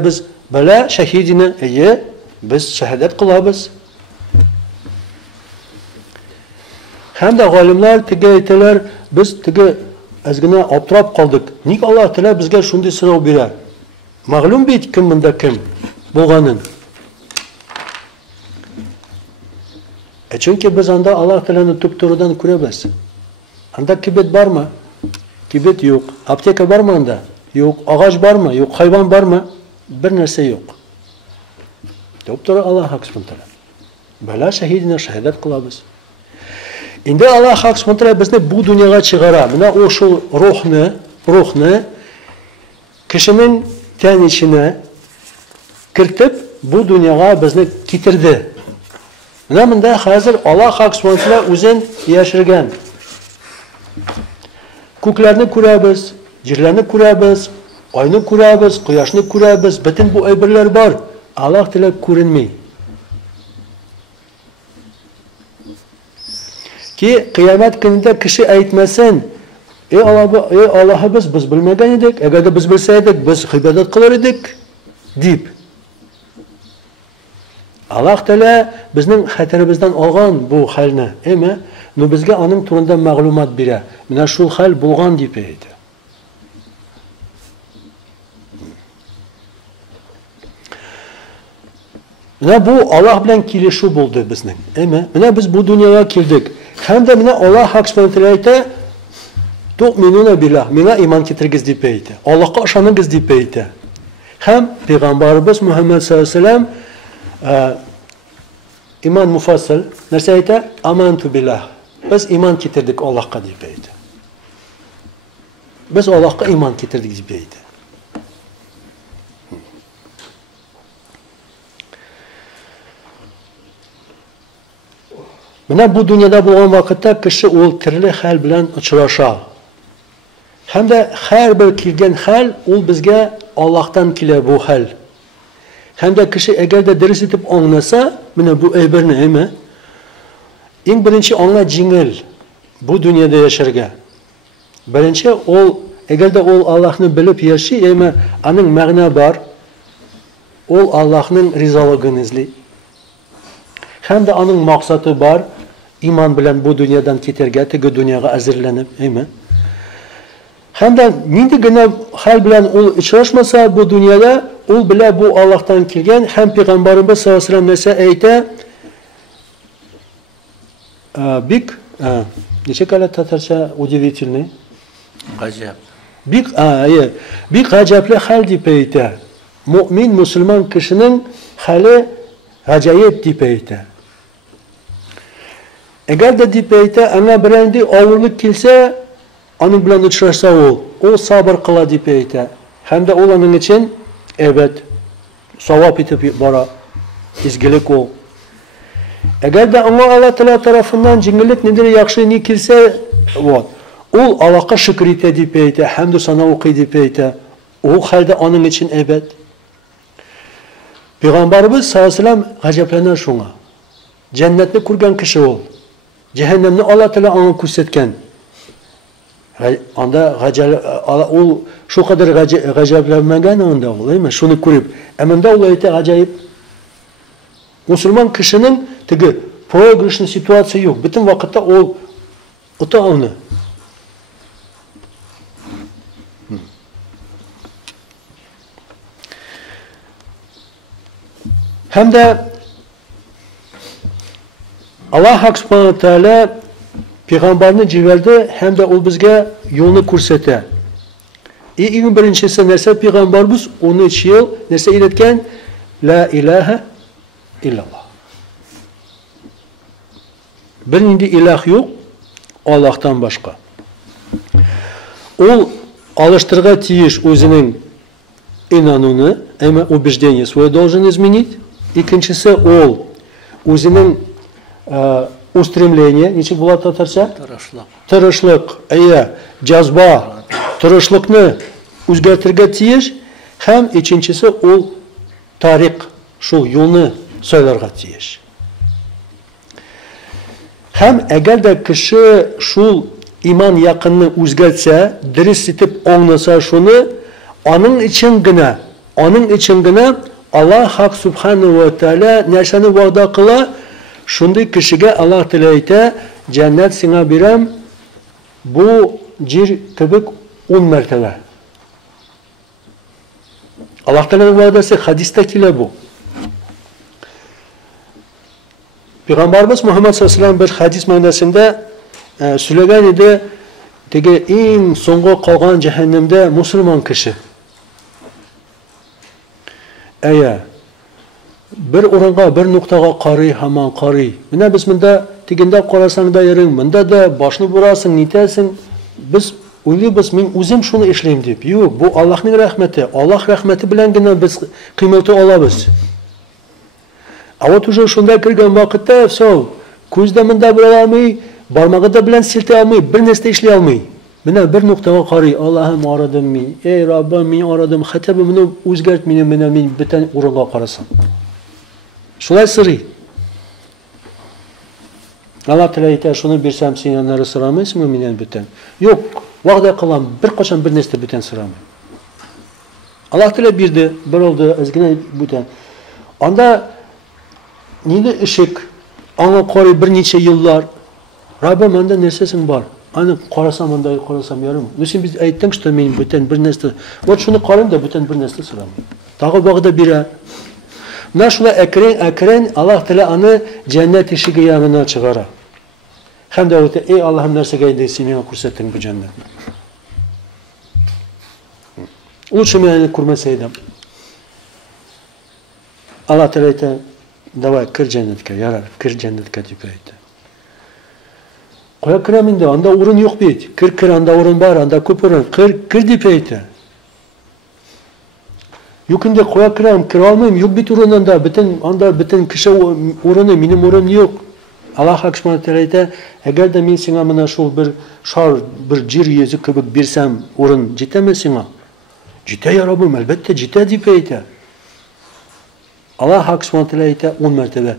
biz böyle şehidine biz şehadet kılabız. Hem de galimler tege eyteler biz tege ezgine aptrap kaldık. Nik Allah Teala bizge şundi sınav birer. Mağlum bit kim bunda kim bulganın. Çünkü biz anda Allah Teala'nın tüptürüden kurabız. Anda kibet var mı? Kibet yok. Apteka var mı anda? Yok. Ağaç var mı? Yok. Hayvan var mı? Bir nerse yok. Tüptürü Allah Hak Subhanahu Teala. Böyle şehidine şehadet kılabız. Indi Allah Hak Subhanahu Teala bizni bu dünyaya çıkara. Buna o şu ruhunu kişinin ten içine kiritip bu dünyaya bizni getirdi. Bunda hazır Allah hak subhanahu o'zin yashirgan. Ko'klarni ko'ramiz, yerlarni ko'ramiz, oyni ko'ramiz, quyoshni ko'ramiz, bütün bu ayberlar bor. Allah tila ko'rinmay. Ki kıyamet gününde kişi aytmasin, ey Allah'ı biz bilmagan edik, agar biz bilsaydik biz ibadat qilar edik deyip. Allah Teala bizning xatirimizdan olgan bu halni, emi, nu bizga onun turunda ma'lumot bera. Mana shu hal bo'lgan deb aytdi. Mana bu Allah bilan kelishuv bo'ldi bizning, emi. Mana biz bu dunyoga keldik. Hamda mana Allah haq subhanahu aytdi, "Tu'minuna billah", menga iymon keltirgiz deb aytdi. Allohga ishoningiz deb aytdi. Ham payg'ambarimiz Muhammad sallallohu alayhi vasallam iman mufassal narsa aytdi, "Amantu billah". Biz iman keltirdik Allohga deb aytdi. Biz Allohga iman keltirdik deb aytdi. Mana bu dunyoda bo'lgan vaqtda kishi o'l turli hal bilan uchrashadi. Hamda har bir kelgan hal u bizga Allohdan kelar bu hal. Hamda kishi agarda dars etib anglasa, mana bu ayberni emi. Eng birinchi anga jingil bu dunyoda yasharga. Birinchi agarda Allohni bilib yashay, emi aning ma'no bor. Allohning rizoligini izli. Hamda onun maqsadi bor, iman bilan bu dunyodan keterga, tegi dunyoga azirlanib, emi. Hamda nindigina hal bilan uchrashmasa bu dunyoda, bilan bu Allohdan kelgan, ham payg'ambarimiz sollallohu alayhi vasallam narsa aytdi. Necha kala tatarcha удивительный. G'ajab. Bik g'ajabli hal deb aytdi. Mu'min musulmon kishining hali g'ajoyib deb aytdi. Agarda deb aytdi, ana birandi og'irlik kelsa, onun bilan uchrashsa o sabr qiladi deb aytdi. Hamda uning uchun evet savob etib bora, izgilik o. Agarda Allah Taala tarafından jingilik nedir yaxshi ne kelsa, Allohga shukr etadi deb aytdi, hamd sana o'qiydi deb aytdi. O halda onun uchun evet. Peygamberimiz sallallohu alayhi vasallam g'ajaplanar shunga. Jannatni ko'rgan kishi o. Cehennemni Allah Teala ona ko'rsatgan. Anda şu kadar g'ajablanmagan onda olaymi? Shuni ko'rib, amanda ulayta g'ajayib. Musulmon kishining tigi proigрышный situatsiya yo'q. Bütün vaqtda o'ta uni. Hamda Allah haq subhanahu taala payg'ambarni jiberdi hamda u bizga yo'lni ko'rsatdi. Eng birinchisi narsa payg'ambarimiz 13 yil narsa aytgan la ilaha illalloh. Bir endi iloh yo'q Allohdan boshqa. U alıştırga tiyish o'zining inanuni, ama убеждение свое должен изменить. İkincisi o'zining устремление, ничек була татарча? Тырышлык, jazba, tırışlıkны o'zgartirga tiyish, ham üçüncüsü tariq, şu yo'lni so'ylarga tiyish. Ham agar da kishi şu iman yaqinni o'zgartsa, dirist etib anglasa shuni, onun içingina Allah haq subhanahu va taala narsani va'da qila, shunday kishiga Allah Teala ayta, jannat senga beram, bu yer kibik 10 martaba. Allah Teala'nın va'dasi hadisda kelar bu. Peygamberimiz Muhammed sallallahu aleyhi ve sellem bir hadis ma'nosida söylegan edi, degi eng so'nggi qolgan cehennemde musulmon kishi. Bir o'ringa, bir nuqtaga qariy, hamon qariy. Mana biz bunda teginde qarasang da yering, bunda da boshni burasin, netasin, biz Uyluyuz, men o'zim shuni ishlayim deb. Yo'q, bu Allohning rahmati. Alloh rahmati bilangina biz qiymatni olamiz. Avot уже shunday kirgan vaqtda, ko'zda munda bo'la olmay, barmog'ida bilan siltay olmay, bir narsa ishlay olmay. Mana bir nuqtaga qaray, Allohim oradimmi? Ey Robbim, men oradim, xato buni o'zgart men bitan o'ringa qarasam. Shulay sirri. Allah tilaydi, shuni bersam sen yana so'ramaysizmi mendan bitan? Yo'q, va'da qilaman, bir qachon bir narsa bitan so'ramayman. Allah tilab berdi, bir oldi, ozgina bitan. Onda nida eshik, anga qaray bir necha yillar, Robbim menda narsasing bor. Ani qarasam, bunday qarasam yarim. Lekin biz aytdik, что men bitan bir narsa, вот shuni qarayim-da bitan bir narsa so'ramayman. Tag'i va'da bera. Mana shunday akran Allah Taala ani jannat eshigiga yanına chiqara. Hamda o'ta ey Allohim narsaga aytding, menga ko'rsating bu jannatni. Лучше meni ko'rmasaydim. Allah Taala aytdi, "Davay kir jannatga, yarar, kir jannatga" deb aytdi. Qo'ya kiraminda, unda o'rin yo'q deydi. Kir, unda o'rin bor, unda ko'p o'rin. Kir deb aytdi. Yo'qinda qo'ya kira olmayman, yo'q bit o'rinda, bitin kishi o'rini, mening o'rinim yo'q. Allah subhanahu va taolo aytdi, agarda men senga mana shu bir shor, bir yer yuzi kubik bersam, o'rin jetami senga? Jeta ya Robbim, albatta jeta deb aytdi. Allah subhanahu va taolo aytdi 10 martaba.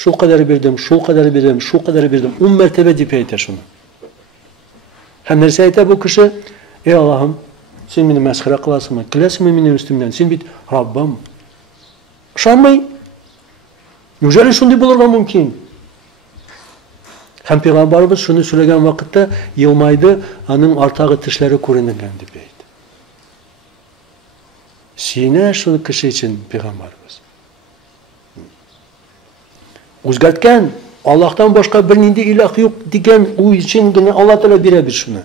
Shu qadar berdim, shu qadar berdim, shu qadar berdim, 10 martaba deb aytdi shuni. Ham narsa aytdi bu kishi, ey Allohim, sen meni masxara qilasizmi? Qilasizmi meni ustimdan? Sen bit Robbim. Ishonmay. Neужели shunday bo'larga mumkin? Ham payg'ambarimiz shuni so'ragan vaqtda yilmaydi, uning ortog'i tishlari ko'ringan deb aytdi. Sina shuni kishi uchun payg'ambarimiz o'zgartgan, Allohdan boshqa bir nindi iloh yo'q degan u uchungina Alloh taolo beradi shuni.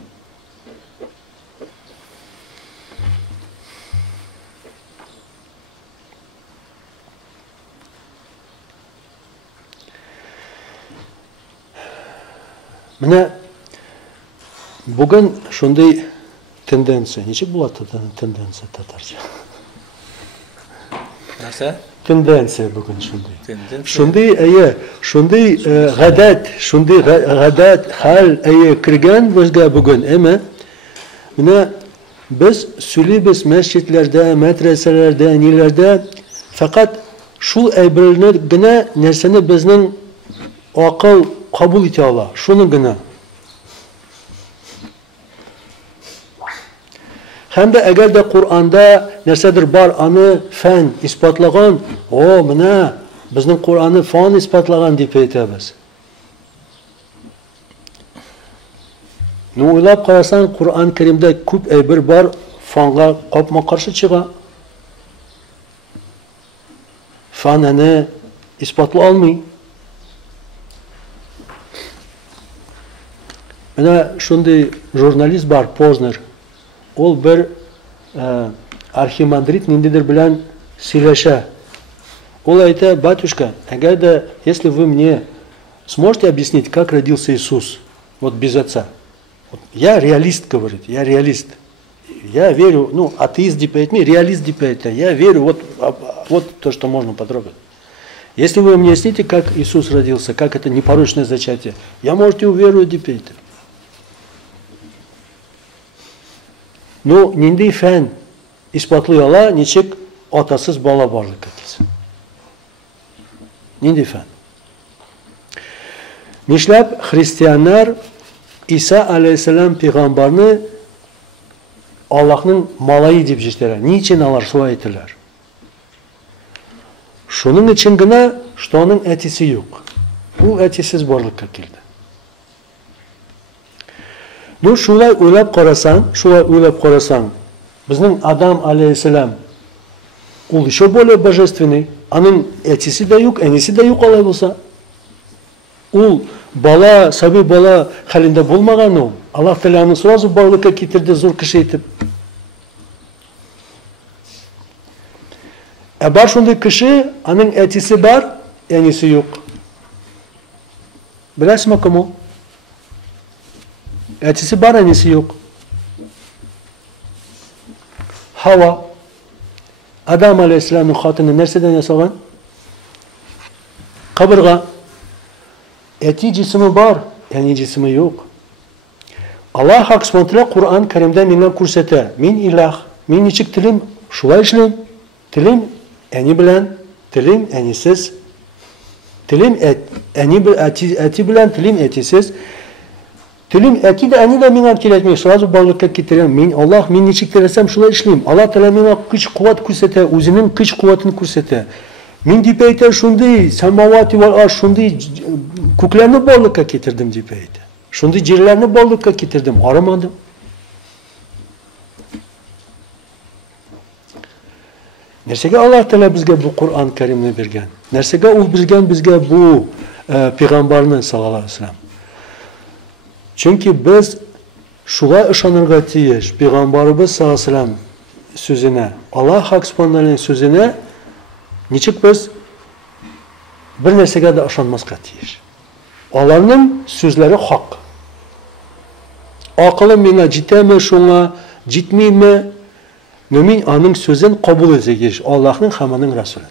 Mana bugun shunday tendensiya, necha bo'ladi tendensiya tatarcha? Narsa? Tendensiya bugun shunday. Tendensiya. Shunday g'adat hal kirgan bizga bugun, emi? Mana biz söyleybiz masjidlarda, madrasalarda, nelarda faqat shu aybirligina narsani bizning aql qabul eta ola, shunigina. Hamda agarda Qur'onda narsadir bor, ani fan isbotlagan, mana bizning Qur'onni fan isbotlagan deb aytamiz. O'ylab qarasan, Qur'on Karimda ko'p aybir bor, fanga qopma qarshi chiqa. Fanani isbotlay olmay. Mana shunday jurnalist bor, Pozner. Ol bir arximandrit nindidir bilan сөйләшә. Ol ayta, батюшка, agarda, если вы мне сможете объяснить, как родился Иисус, вот без отца. Вот, я реалист, говорит, я реалист. Я верю, атеист деп айтмай, реалист деп айта. Я верю, вот то, что можно потрогать. Если вы мне объясните, как Иисус родился, как это непорочное зачатие, я, можете, уверовать деп айта. Нинди фән isbotlay ola, nechik otasiz bola borlikka kelsin. Nindi fән. Nishlab xristianlar İsa aleyhisselam payg'ambarni Allohning malayi deb eshitdilar. Niçin ular shunday aytdilar? Shuning uchungina, что uning atisi yo'q. U atisiz borlikka keldi. Shunday o'ylab qarasang, bizning Adam aleyhisselam ul еще более божественный, uning atisi de yo'q, anisi de yo'q olay bo'lsa. Ul bola, sabiy bola halinde bo'lmagan u. Alloh taolani sразу borlikka keltirdi zo'r kishi etib. Bor shunday kishi, uning atisi bor, anisi yo'q. Bilasizmi kim u? Atisi bor, anisi yo'q. Hava, Adam Aleyhisselam'ın hatını nereden yasagan? Kabırga. Eti cismi var, yani cismi yok. Allah hak sıfatıyla Kur'an-ı Kerim'de minna kursete. Min ilah, min içik tilim, şulay işlim. Tilim eni bilen, tilim enisiz. Tilim eti bilen, tilim etisiz. Tilim eti de eni de minna kiretmiyor. Sırası bağlılıkla getiriyorum. Min Allah min içik tiresem şulay işlim. Allah Teala minna kıç kuvvet kursete, uzinin kıç kuvvetini kursete. Min dipeyte şundi, semavati var arş şundi, kuklarını bağlılıkla getirdim dipeyte. Şundi cirlerini bağlılıkla getirdim. Aramadım. Nersege Allah Teala bizge bu Kur'an-ı Kerim'ni bergen. Nersege o bizge bu Peygamberini sallallahu aleyhi ve sellem. Çünkü biz şuğa ışanırga tiyiş, Peygamberimiz sallallahu aleyhi ve sellem sözüne, Allah hak subhanahu'nun sözüne niçik biz bir nersege de ışanmazga tiyiş. Onların sözleri hak. Akıllı mina citeme şuna, citmeyme, mümin anın sözün kabul edecek. Allah'ın hamanın Resulü.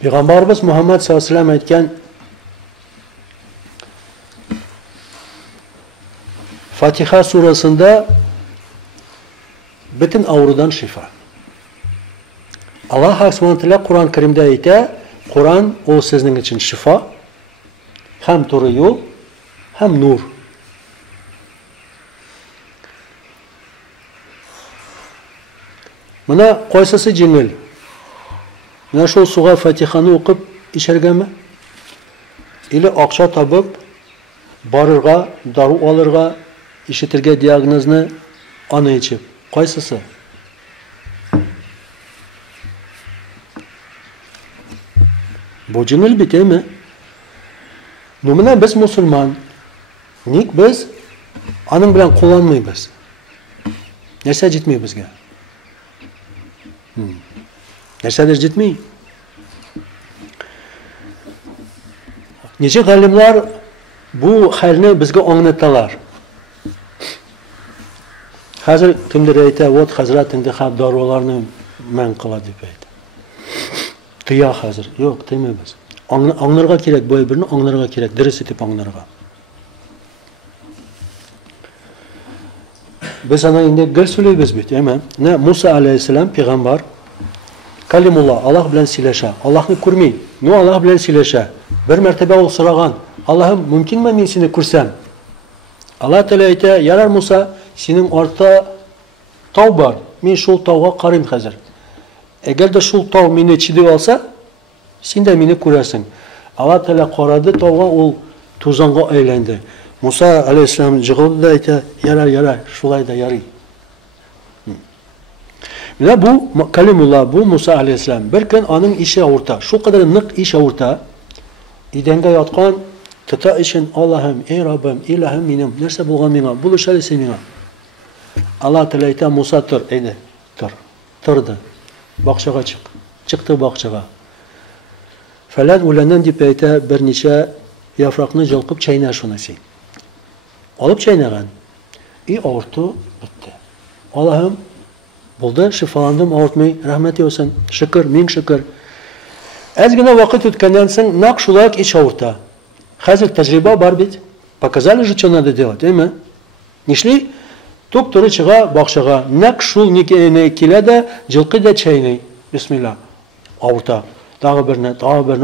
Peygamberimiz Muhammed sallallahu aleyhi ve sellem etken Fatiha surasında bütün avrudan şifa. Allah subhanahu Kur'an-ı Kerim'de ayette Kur'an o sizin için şifa, hem doğru yol, hem nur. Buna koysası cingil. Buna şu suğa Fatiha'nı okup içergeme. İle akça tabıp, barırga, daru alırga, işitirge diagnozunu anı içip. Koysası. Bu cingil biter mi? Numune biz Müslüman. Nik biz anın bilen kullanmayız. Nerse gitmiyor bizge. Nersedir gitmiyor. Nice alimler bu halini bizge anlatılar. Hazır kimdir ayta, ot hazrat intihab darularını men kıla deyip ayta. Tıya hazır. Yok, demeyimiz. Anlarga gerek, bu birini anlarga gerek. Dürüst etip anlarga. Biz sana indi gel söyleyiz bit, hemen. Ne Musa aleyhisselam peygamber Kalimullah Allah bilen sileşe. Allah'ını kurmay. Ne Allah bilen sileşe. Bir mertebe ol sıragan. Allah'ım mümkün mü men seni kursam? Allah Teala ayta, yarar Musa senin orta tav var. Men şol tavga qarayım hazır. Eğer de şol tav meni çidip alsa sen de meni kurarsın. Allah Teala qaradı tavga ol tuzanga aylandı. Musa aleyhisselam jığıldı da ayta, yarar şolay da yarı. Ve bu Kalimullah, bu Musa aleyhisselam bir gün onun işi orta, şu kadar nık iş orta, idende yatkan tuta için Allah'ım, ey Rabbim, ilahım benim, nerse bulgan bana, buluşalısın bana. Allah Teala Musa tur, eydi, turdu, bakçağa çık, çıktı bakçağa. Falan ulandan deyip ayta bir neçe yaprağını jılkıp çaynar şunu sen. Alıp çaynagan, ortu bitti. Allah'ım, buldu, şifalandım, ağırtmayı, rahmet olsun, şükür, min şükür. Ezgine vakit ötkenden nakşulak iç ağırta. Hazır tecrübe var bit. Показали же, что надо делать, değil mi? Nişli, doktoru çığa, bakşağa, nakşul nikile de, cılkı da çayını. Bismillah. Ağırta. Dağı birine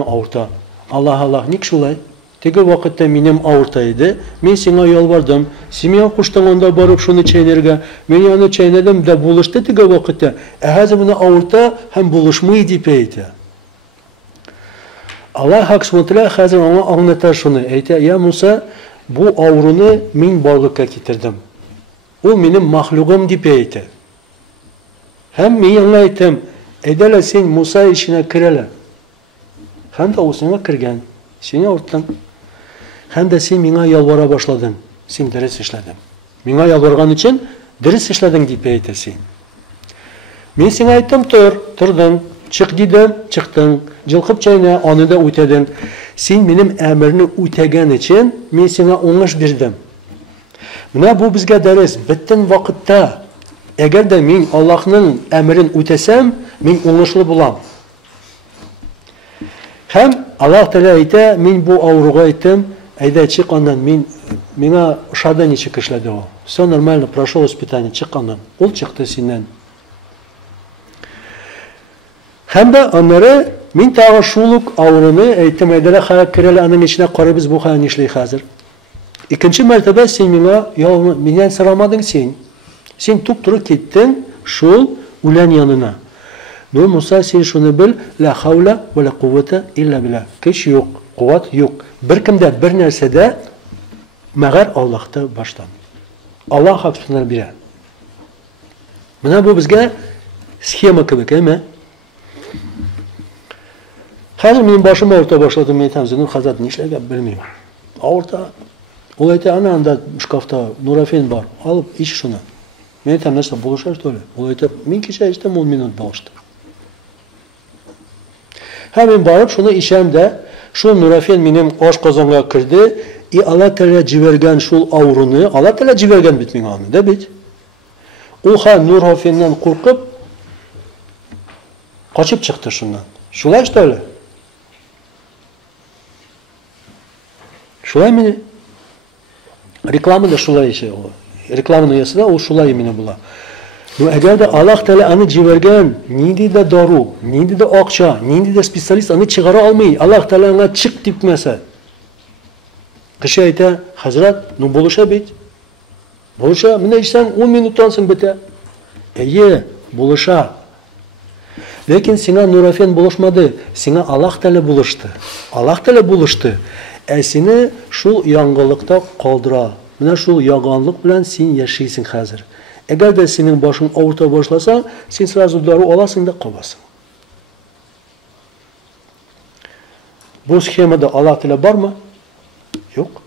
ağırta. Allah, nikşulay. Tegi vakitte benim ağırtaydı. Ben sana yalvardım. Sen kuştan onda barıp şunu çeynirge. Ben yanı çeynedim de buluştu tegi vakitte. Hazır bunu ağırta hem buluşmayı dipeydi. Allah hak subhanahu hazır ona anlatar şunu. Eyte, ya Musa bu ağrını min varlıkka getirdim. O benim mahlugum dipeydi. Hem men yanlaydım. Edele sen Musa işine kirele. Hem de o sana kirgen. Seni ortadan. Hem de sen bana yalvara başladın. Sen ders işledin. Bana yalvargan için ders işledin deyip eytesin. Ben sana aytdım turdun. Çık dedim, çıktın. Cılkıp çayına onu da ötedin. Sen benim emrini ötegen için ben sana onuş verdim. Менә бу безгә дәрес. Бөтен вакытта, әгәр дә мин Аллаһның әмрен үтәсәм, мин уңышлы булам. Һәм Аллаһ Тәгалә әйтә, мин бу авыруга әйттем, әйдә чык аннан, миңа ошады ничек эшләде ул. Все нормально, прошел испытание, чык аннан. Ул чыкты синнән. Һәм дә аннары мин тагы шул ук авыруны әйттем, әйдә керәле аның içine карыйбыз, бу хәл нишләй хәзер. İkinci mərtəbə sen minən sıramadın sen. Sen tup-turuk gittin şul ulan yanına. No Musa sen şunu bil, la havle ve la kuvvete illa billah. Keş yok, kuvvet yok. Bir kimde bir nersede məğər Allah'ta baştan. Allah hapsınlar bile. Buna bu bizge schema gibi değil mi? Hazır benim başıma orta başladım. Ben temsilini hazat nişle bilmiyorum. Orta Olayta ana anda şkafta Nurafen var. Alıp iç şuna. Beni tam nasıl buluşar öyle. Olayta min kişi işte 10 minut bağıştı. Hemen bağırıp şunu içem de şu Nurafen benim aş kazanına kirdi. Allah Teala civergen şu avrunu Allah Teala civergen bitmin anı da bit. Oha Nurafen'den korkup kaçıp çıktı şundan. Şulay işte öyle. Şulay mı? Reklamı da şulay şey o. Reklamın yası da o şulay yemine bula. No eğer de Allah Teala anı civergen, nindi de daru, nindi de akça, nindi de spesyalist anı çıkara almayı. Allah Teala ona çık dipmese. Kışa ite Hazret, no buluşa bit. Buluşa, mine işten 10 minutansın bite. Buluşa. Lakin sana Nurafen buluşmadı. Sana Allah Teala buluştu. Allah Teala buluştu. Seni şu yangılıkta kaldıra. Mine şu yaganlık bilen sen yaşaysın hazır. Eğer de senin başın orta başlasa, sen sırası darı olasın da kovasın. Bu schemada Allah Teala var mı? Yok.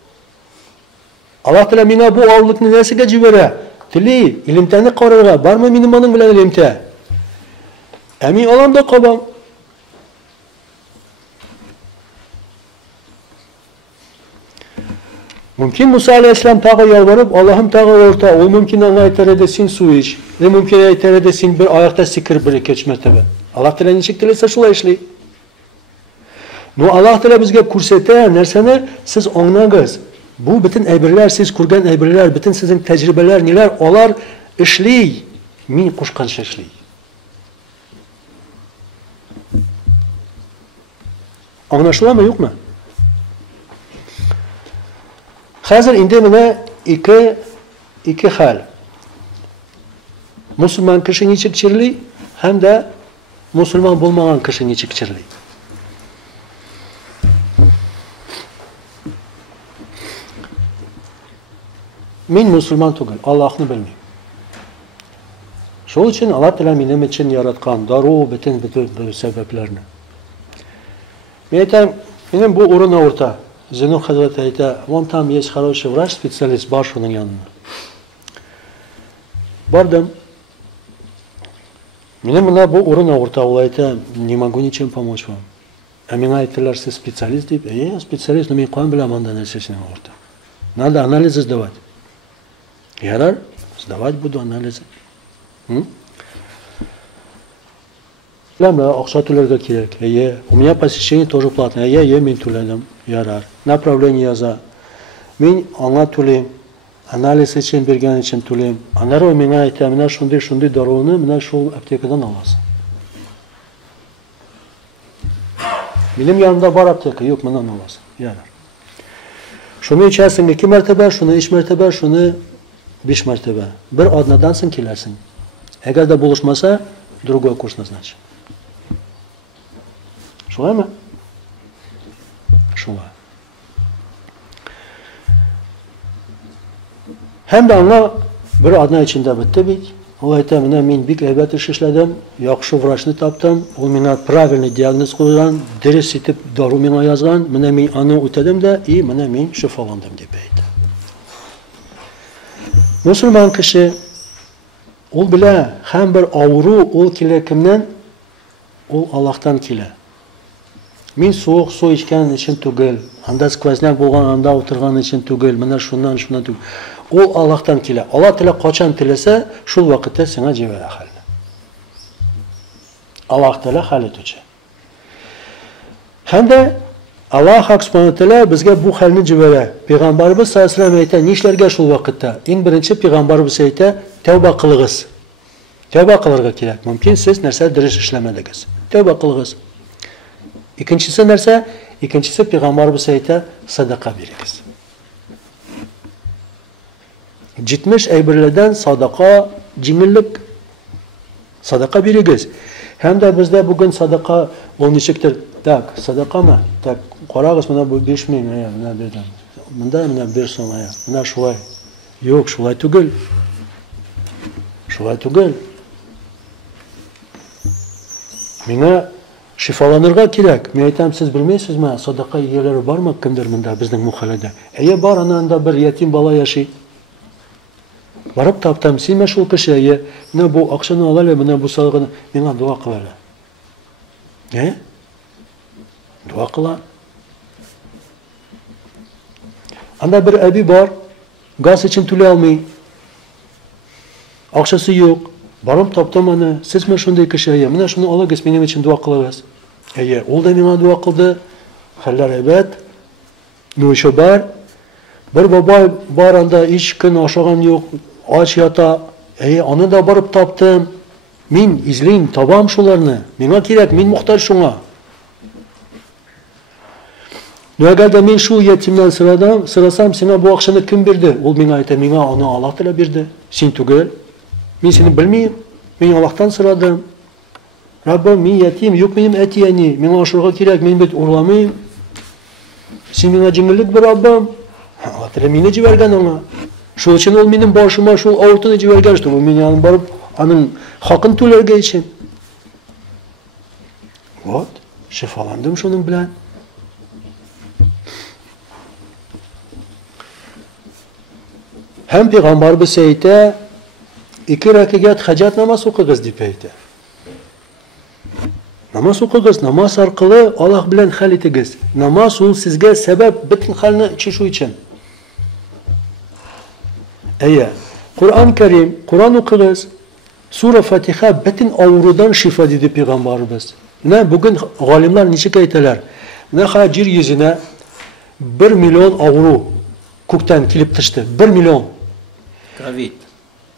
Allah Teala mina bu avlıkını nesi geçivere? Tili, ilimteni kararga. Var mı benim anın bilen ilimte? Emin olan da kovam. Mümkün Musa Aleyhisselam tağı yalvarıp Allah'ım tağı orta. O mümkün ayetler edesin su iç. Ne mümkün ayetler edesin bir ayakta sikir bir keç mertebe. Allah Teala niçik dilese şula işli. Bu Allah Teala bizge kursete nersene siz anlayınız. Bu bütün ebrler siz kurgan ebrler, bütün sizin tecrübeler neler olar işli. Min kuşkan işli. Anlaşılan mı yok mu? Hazır indi mine iki hal. Müslüman kişi niçik çirli hem de Müslüman bulmayan kişi niçik çirli. Min Müslüman değil, Allah'ını bilmeyim. Şu için Allah Teala benim için yaratkan, daru bütün sebeplerini. Benim bu uruna orta. Zenu Hazreti ayta, вон там есть хороший врач, специалист, baş onun yanına. Bardım. Benim buna bu uruna orta olayta, не могу ничем помочь вам. Bana ayettiler siz специалист deyip, специалист, но ben koyun bile amandan nesesine orta. Надо анализы сдавать. Yarar, сдавать буду анализы. Lemle aksa tülerge gerek. У меня посещение тоже платное. Мен tüledim. Yarar. Направление yaza. Men ona tüleyim. Analiz için, bilgen için tüleyim. Anlar o mena ite, mena şundi darunu, mena şu aptekadan alasın. Benim yanımda var apteka, yok mena alasın. Yarar. Şunu içersin 2 mertebe, şunu 3 mertebe, şunu 5 mertebe. Bir adnadansın kilersin. Eğer de buluşmasa, другой курс назначен. Şuva mı? Şuva. Hem de ona bir adına içinde bitti bit. O etemine min bir elbet iş işledim. Yakşı vraçını taptım. O mina правильный diagnoz koyulan, ders itip daru mina yazgan. Mine min anı ötedim de, mine min şifalandım diye beydi. Müslüman kişi ol bile hem bir avru ol kile kimden? Ol Allah'tan kile. Min soğuk su içken için tügel. Anda skvaznak bolgan anda oturgan için tügel. Mine şundan tügel. ул Аллаһтан килә. Алла Тәала качан теләсә, шул вакытта сиңа җибәрә хәлне. Аллаһ Тәала хәл итүче. Һәм дә Аллаһ Субханаһу ва Тәала безгә бу хәлне җибәрә. Пәйгамбәрбез саллаллаһу алейһи ва сәллям әйтә, нишләргә шул вакытта? Иң беренче пәйгамбәрбез әйтә, тәүбә кылыгыз. Тәүбә кылырга кирәк. Мөмкин сез нәрсә дөрес эшләмәдегез. Тәүбә кылыгыз. Икенчесе нәрсә? Икенчесе пәйгамбәрбез әйтә, садака бирегез. 70 әйберләрдән садака җиңеллек. Садака бирегез. Һәм дә бездә бүген садака ул ничектер? Так, садакамы? Так, карагыз, менә бу 5000, менә бирдем. Монда менә 1 сум, менә шулай. Юк, шулай түгел. Шулай түгел. Миңа шифаланырга кирәк. Мен әйтәм, сез белмәйсезме, садака ияләре бармы кемдер монда безнең мөхәлләдә? Әйе, бар, анда бер ятим бала яши. Барып таптым, син шул кеше, менә бу акчаны ала әле, менә бу салганы, миңа дуа кыл әле. Дуа кыла. Анда бер әби бар, газ өчен түләй алмый. Акчасы юк. Барып таптым аны, сез шундай кеше, менә шуны алагыз, минем өчен дуа кылыгыз. Әйе, ул да миңа дуа кылды. Хәлләр әйбәт. Ну еще бар. Бер бабай бар, анда һич көн ашаган юк, ач ята. Әйе, аны да барып таптым. Мин излим, табам шуларны. Миңа кирәк, мин мохтаҗ шуңа. Ну әгәр дә мин шул ятимнән сорасам, сиңа бу акчаны кем бирде? Ул миңа әйтә, миңа аны Аллаһ Тәала бирде. Син түгел. Мин сине белмим. Мин Аллаһтан сорадым. Раббым, мин ятим, юк минем әти-әни. Миңа ашарга кирәк, мин бит урламыйм. Син миңа җиңеллек бир, Раббым. Аллаһ Тәала мине җибәргән аңа. Шул өчен ул минем башыма шул авыртуны җибәргән, чтобы мин аны барып аның хакын түләргә өчен. Вот, шифаландым шуның белән. Һәм пәйгамбәрбез әйтә, 2 рәкъәт хаҗат намаз укыгыз дип әйтә. Намаз укыгыз, намаз аркылы Аллаһ белән хәл итегез. Намаз ул сезгә сәбәп бөтен хәлне чишү өчен. Әйе, Кур'ан Кәрим, Кур'ан укыгыз. Сура Фатиха бөтен авырудан шифа диде пәйгамбәрбез. Менә бүген галимнар ничек әйтәләр? Менә җир йөзенә 1 миллион авыру күктән килеп төште. 1 миллион. Ковид.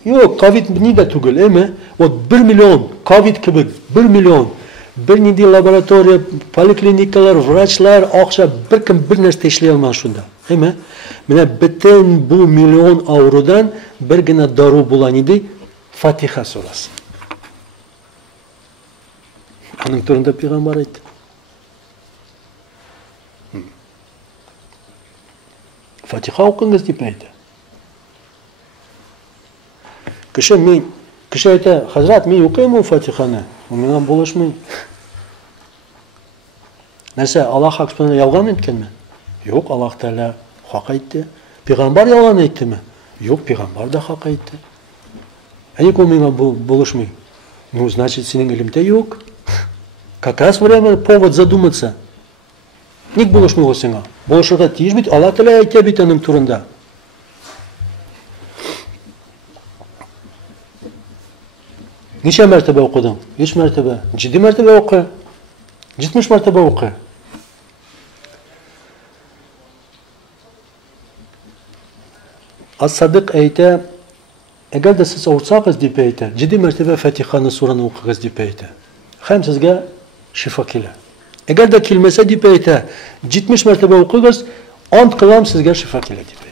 Yok, Covid ni de түгел, әме? Вот 1 миллион, Covid кебек, 1 миллион. Бер нинди лаборатория, поликлиникалар, врачлар, акча, бер кем бер нәрсә эшләй алмас шунда. Әме? Менә бөтен бу миллион авырудан бер генә дару була иде, Фатиха сурасы. Аның турында пәйгамбәр әйтте. Фатиха укыңыз дип әйтә. Кеше әйтә, хәзрәт, мин укыйм Фатиханы. Ул миңа булышмый. Нәрсә, Аллаһ Субханаһу ялган әйткәнме? Юк, Аллаһ Тәала хак әйтте. Пәйгамбәр ялган әйттеме? Юк, пәйгамбәр дә хак әйтте. Ник ул миңа булышмый? Ну, значит, синең илемдә юк. Как раз время, повод задуматься. Ник булышмый ул сиңа? Булышырга тиеш бит, Аллаһ Тәала әйтә бит аның турында. Ничә мәртәбә укыдың? 5 мәртәбә. 7 мәртәбә укы. 70 мәртәбә укы. Ас-Садык әйтә, әгәр дә сез авырсагыз дип әйтә, 7 мәртәбә Фатиханы сураны укыгыз дип әйтә. Һәм сезгә шифа килә. Әгәр дә килмәсә дип әйтә, 70 мәртәбә укыгыз, ант кылам сезгә шифа килә дип әйтә.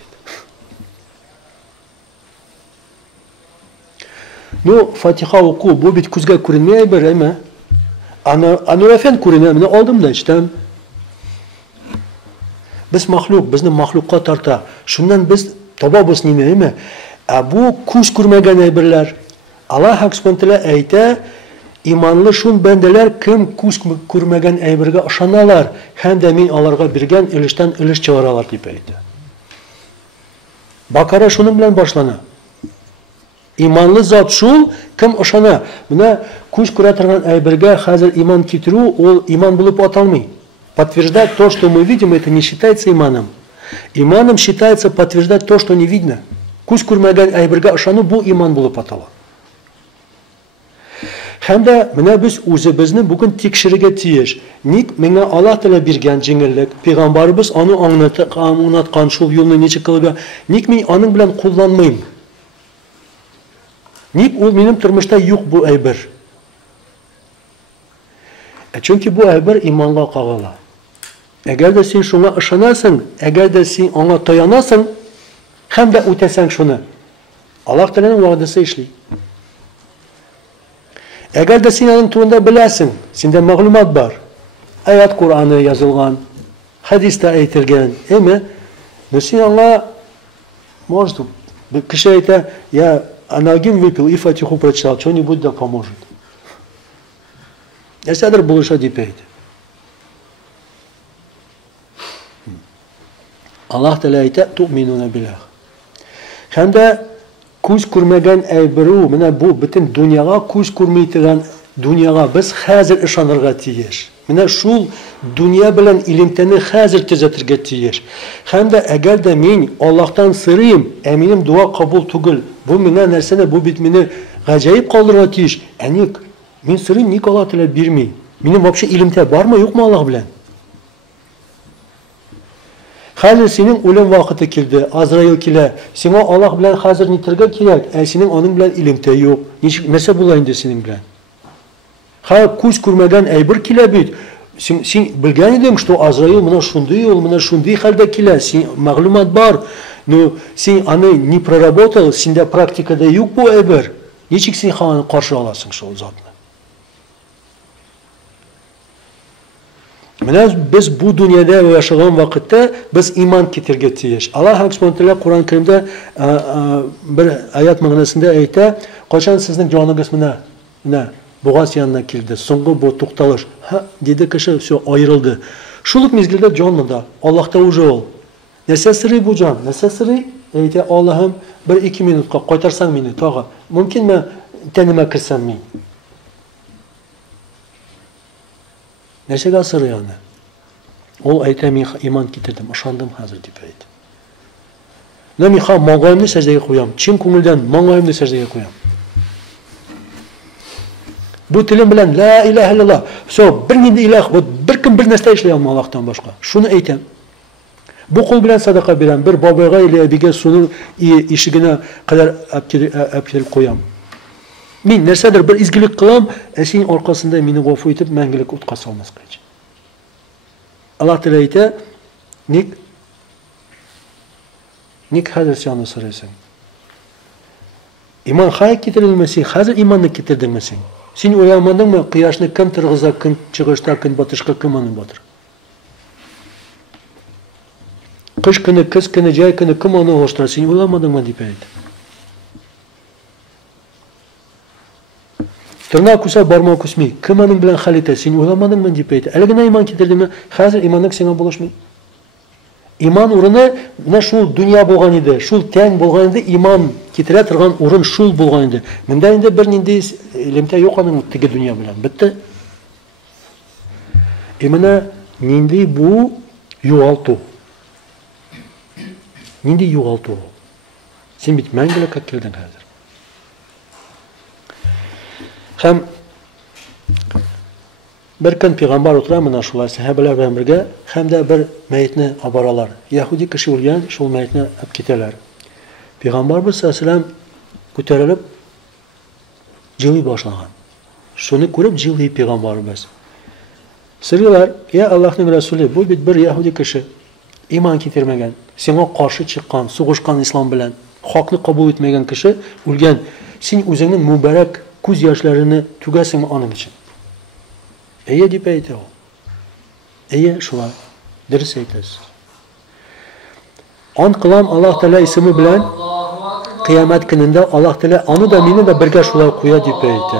Ну, Фатиха уку, бу бит күзгә күренмәй бер, әйме? Анурафен күренә, менә алдымда ичтәм. Без махлук, безне махлукка тарта. Шуннан без табабыз нине, әйме? Бу күз күрмәгән әйберләр. Аллаһ Субханаһу әйтә, иманлы шун бәндәләр кем күз күрмәгән әйбергә ышаналар, һәм дә мин аларга биргән өлештән өлеш чыгаралар дип әйтә. Бакара шуның белән башлана. İmanlı zat şul, kim ышана. Менә күз күрә торган әйбергә хәзер иман китерү, ул иман булып аталмый. Подтверждать то, что мы видим, это не считается иманом. Иманом считается подтверждать то, что не видно. Күз күрмәгән әйбергә ышану бу иман булып атала. Һәм дә менә без үзебезне бүген тикшерергә тиеш. Ник миңа Аллаһ Тәгалә биргән җиңеллек, пәйгамбәрбез аны аңлаткан шул юлны ничек кылырга, ник мин аның белән кулланмыйм? Ник ул минем тормышта юк бу әйбер? Чөнки бу әйбер иманга кагыла. Әгәр дә син шуңа ышанасың, әгәр дә син аңа таянасың, һәм дә үтәсәң шуны, Аллаһ Тәгаләнең вәгъдәсе эшли. Әгәр дә син аның турында беләсең, синдә мәгълүмат бар. Аят Кур'аны язылган, хадиста әйтелгән, әмма син аңа может кеше әйтә, я анагин выпил и фатиху прочитал, что-нибудь да поможет. Нәрсәдер булыша дип әйтә. Аллаһ Тәгалә әйтә, ту'минуна биллах. Һәм дә күз күрмәгән әйберу, менә бу бөтен дөньяга күз күрми торган дөньяга без хәзер ышанырга тиеш. Менә шул дөнья белән илемтәне хәзер төзәтергә тиеш. Һәм дә әгәр дә мин Аллаһтан сырыйм, ә минем дуа кабул түгел, бу миңа нәрсәне, бу бит мине гаҗәеп калдырырга тиеш. Ник? Мин сырыйм, ник Аллаһ Тәгалә бирми? Минем вообще илемтә бармы, юкмы Аллаһ белән? Хәзер синең үлем вакыты килде, Азраил килә. Сиңа Аллаһ белән хәзер нитергә кирәк, ә синең аның белән илемтә юк. Нәрсә була инде синең белән? Күз күрмәгән әйбер килә бит. Син белгән идең, что Азраил менә шундый хәлдә килә. Син мәгълүмат бар. Но син аны не проработал, синдә практикада юк бу әйбер. Ничек син аны каршы аласың шул затны? Менә без бу дөньяда яшаган вакытта без иман китергә тиеш. Аллаһ Субханаһу Кур'ан-Кәримдә бер аят мәгънәсендә әйтә, кайчан сезнең җаныңыз менә бугаз янына килде, соңгы бу тукталыш, диде кеше, все аерылды. Шул ук мизгелдә җан монда, Аллаһта уже ул. Нәрсә сырый бу җан? Нәрсә сырый? Әйтә, Аллаһым, 1-2 минутка кайтарсаң мине тагы. Мөмкинме тәнемә кирсәм мин? Нәрсәгә сырый аны? Ул әйтә, мин иман китердем, ышандым хәзер дип әйтә. Менә мин маңгаемны сәҗдәгә куям, чын күңелдән маңгаемны сәҗдәгә куям. Бу телем белән ла илаһа иллаллах. Все, бер нинди илаһ, бер кем бер нәрсә эшләй алмый Аллаһтан башка. Шуны әйтәм. Бу кул белән садака бирәм, бер бабайга или әбигә суның ишегенә кадәр әпкереп куям. Мин нәрсәдер бер изгелек кылам, ә син аркасында мине гафу итеп мәңгелек утка салмаска. Аллаһ Тәгалә әйтә, ник хәзер син аны сорыйсың? Иман хәй китерелмәсен, хәзер иманны китердеңме син? Син уйламадыңмы, кояшны кем тыргыза, көн чыгышта, көн батышка кем аны батыр? Кыш көне, көз көне, җай көне кем аны алыштыра? Син уйламадыңмы дип әйтә. Тырнак күсә, бармак күсми. Кем аның белән хәл итә? Син уйламадыңмы дип әйтә. Әле генә иман китердеңме? Хәзер иманның сиңа булышмый. Иман урыны менә шул дөнья булган иде, шул тән булган иде, иман китерә торган урын шул булган иде. Монда инде бер нинди илемтә юк аның теге дөнья белән. Бетте. Менә нинди бу югалту? Нинди югалту? Син бит мәңгелеккә килдең хәзер. Һәм bir kün peygamber oturamına şulay sahabeler bilen birge hem de bir meyitini abaralar. Yahudi kişi olgan şul meyitini ap keteler. Peygamber sallallahu aleyhi ve sellem ko'tarilib jilay başlagan. Şunu ko'rib jilay peygamberimiz. So'raylar, ya Allohning rasuli, bu bir Yahudi kişi iman keltirmagan, senga qarshi chiqqan, sug'ishgan islom bilan, haqni qabul etmagan kişi o'lgan. Sen o'zingning muborak ko'z yoshlarini tugasingmi onun için? Eye deb aytdi u. Eye shulay. Durs aytasiz. Ant qilam Alloh taolo ismi bilan qiyomat kunida Alloh taolo onu da meni da birga shulay qo'ya deb aytdi.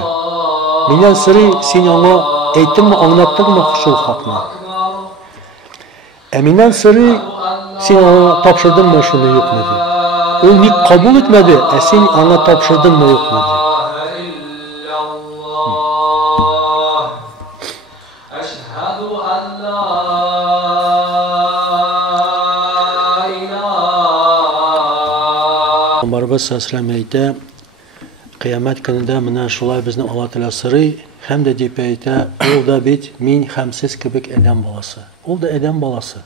Mendan siri sen anga aytdingmi, anlatdingmi shul haqni? Mendan siri sen anga topshirdingmi shuni yo'qmi dedi. U ni qabul etmadi, sen anga topshirdingmi yo'qmi dedi. Peygamberimiz sallallahu aleyhi ve sellem kıyamet gününde mına şulay bizni Allah Teala sırrı hem de deyip ayta o da bit min hamsiz kibik edem balası. O da edem balası.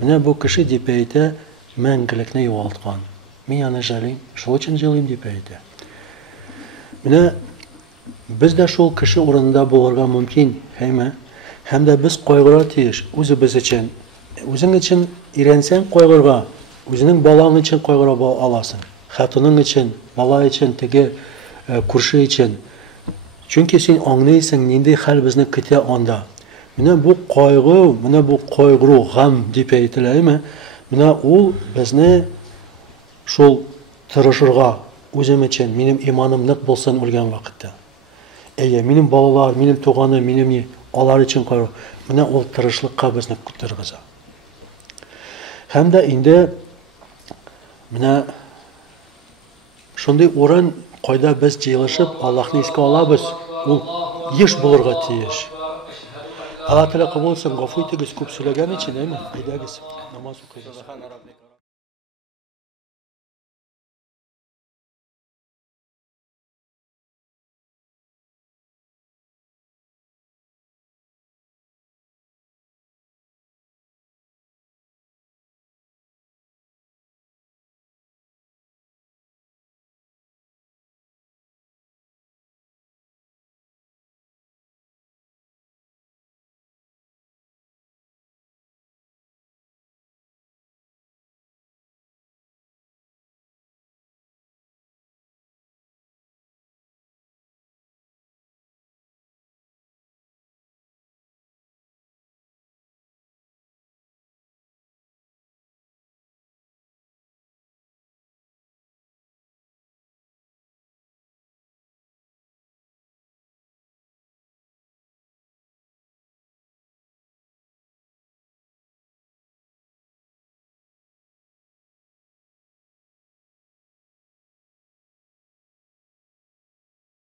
Mına bu kişi deyip ayta мәңгелекне югалтқан. Мин аны жалыйм, шул өчен җырлыйм дип әйтә. Менә без дә шул кеше урынында булырга мөмкин, әйме? Һәм дә без кайгыра тиеш үзебез өчен. Үзең өчен иренсәң кайгырга, үзеңнең балаң өчен кайгыра аласың. Хатының өчен, бала өчен, теге күрше өчен. Чөнки син аңлыйсың нинди хәл безне көтә анда. Менә бу кайгы, менә бу кайгыру, гам дип әйтеләме? Менә ул безне шул тырышырга, үзем өчен, минем иманым нык булсын үлгән вакытта. Әйе, минем балалар, минем туганым, минем алар өчен кайгы. Менә ул тырышлыкка безне күтәргезә. Һәм дә инде менә шундый урын кайда без җыелышып Аллаһны искә алабыз, ул еш булырга тиеш. Allah Teala kabul etsin, gafı itigiz, küp söylegen için, değil mi? Aydagız, namaz okuyacağız.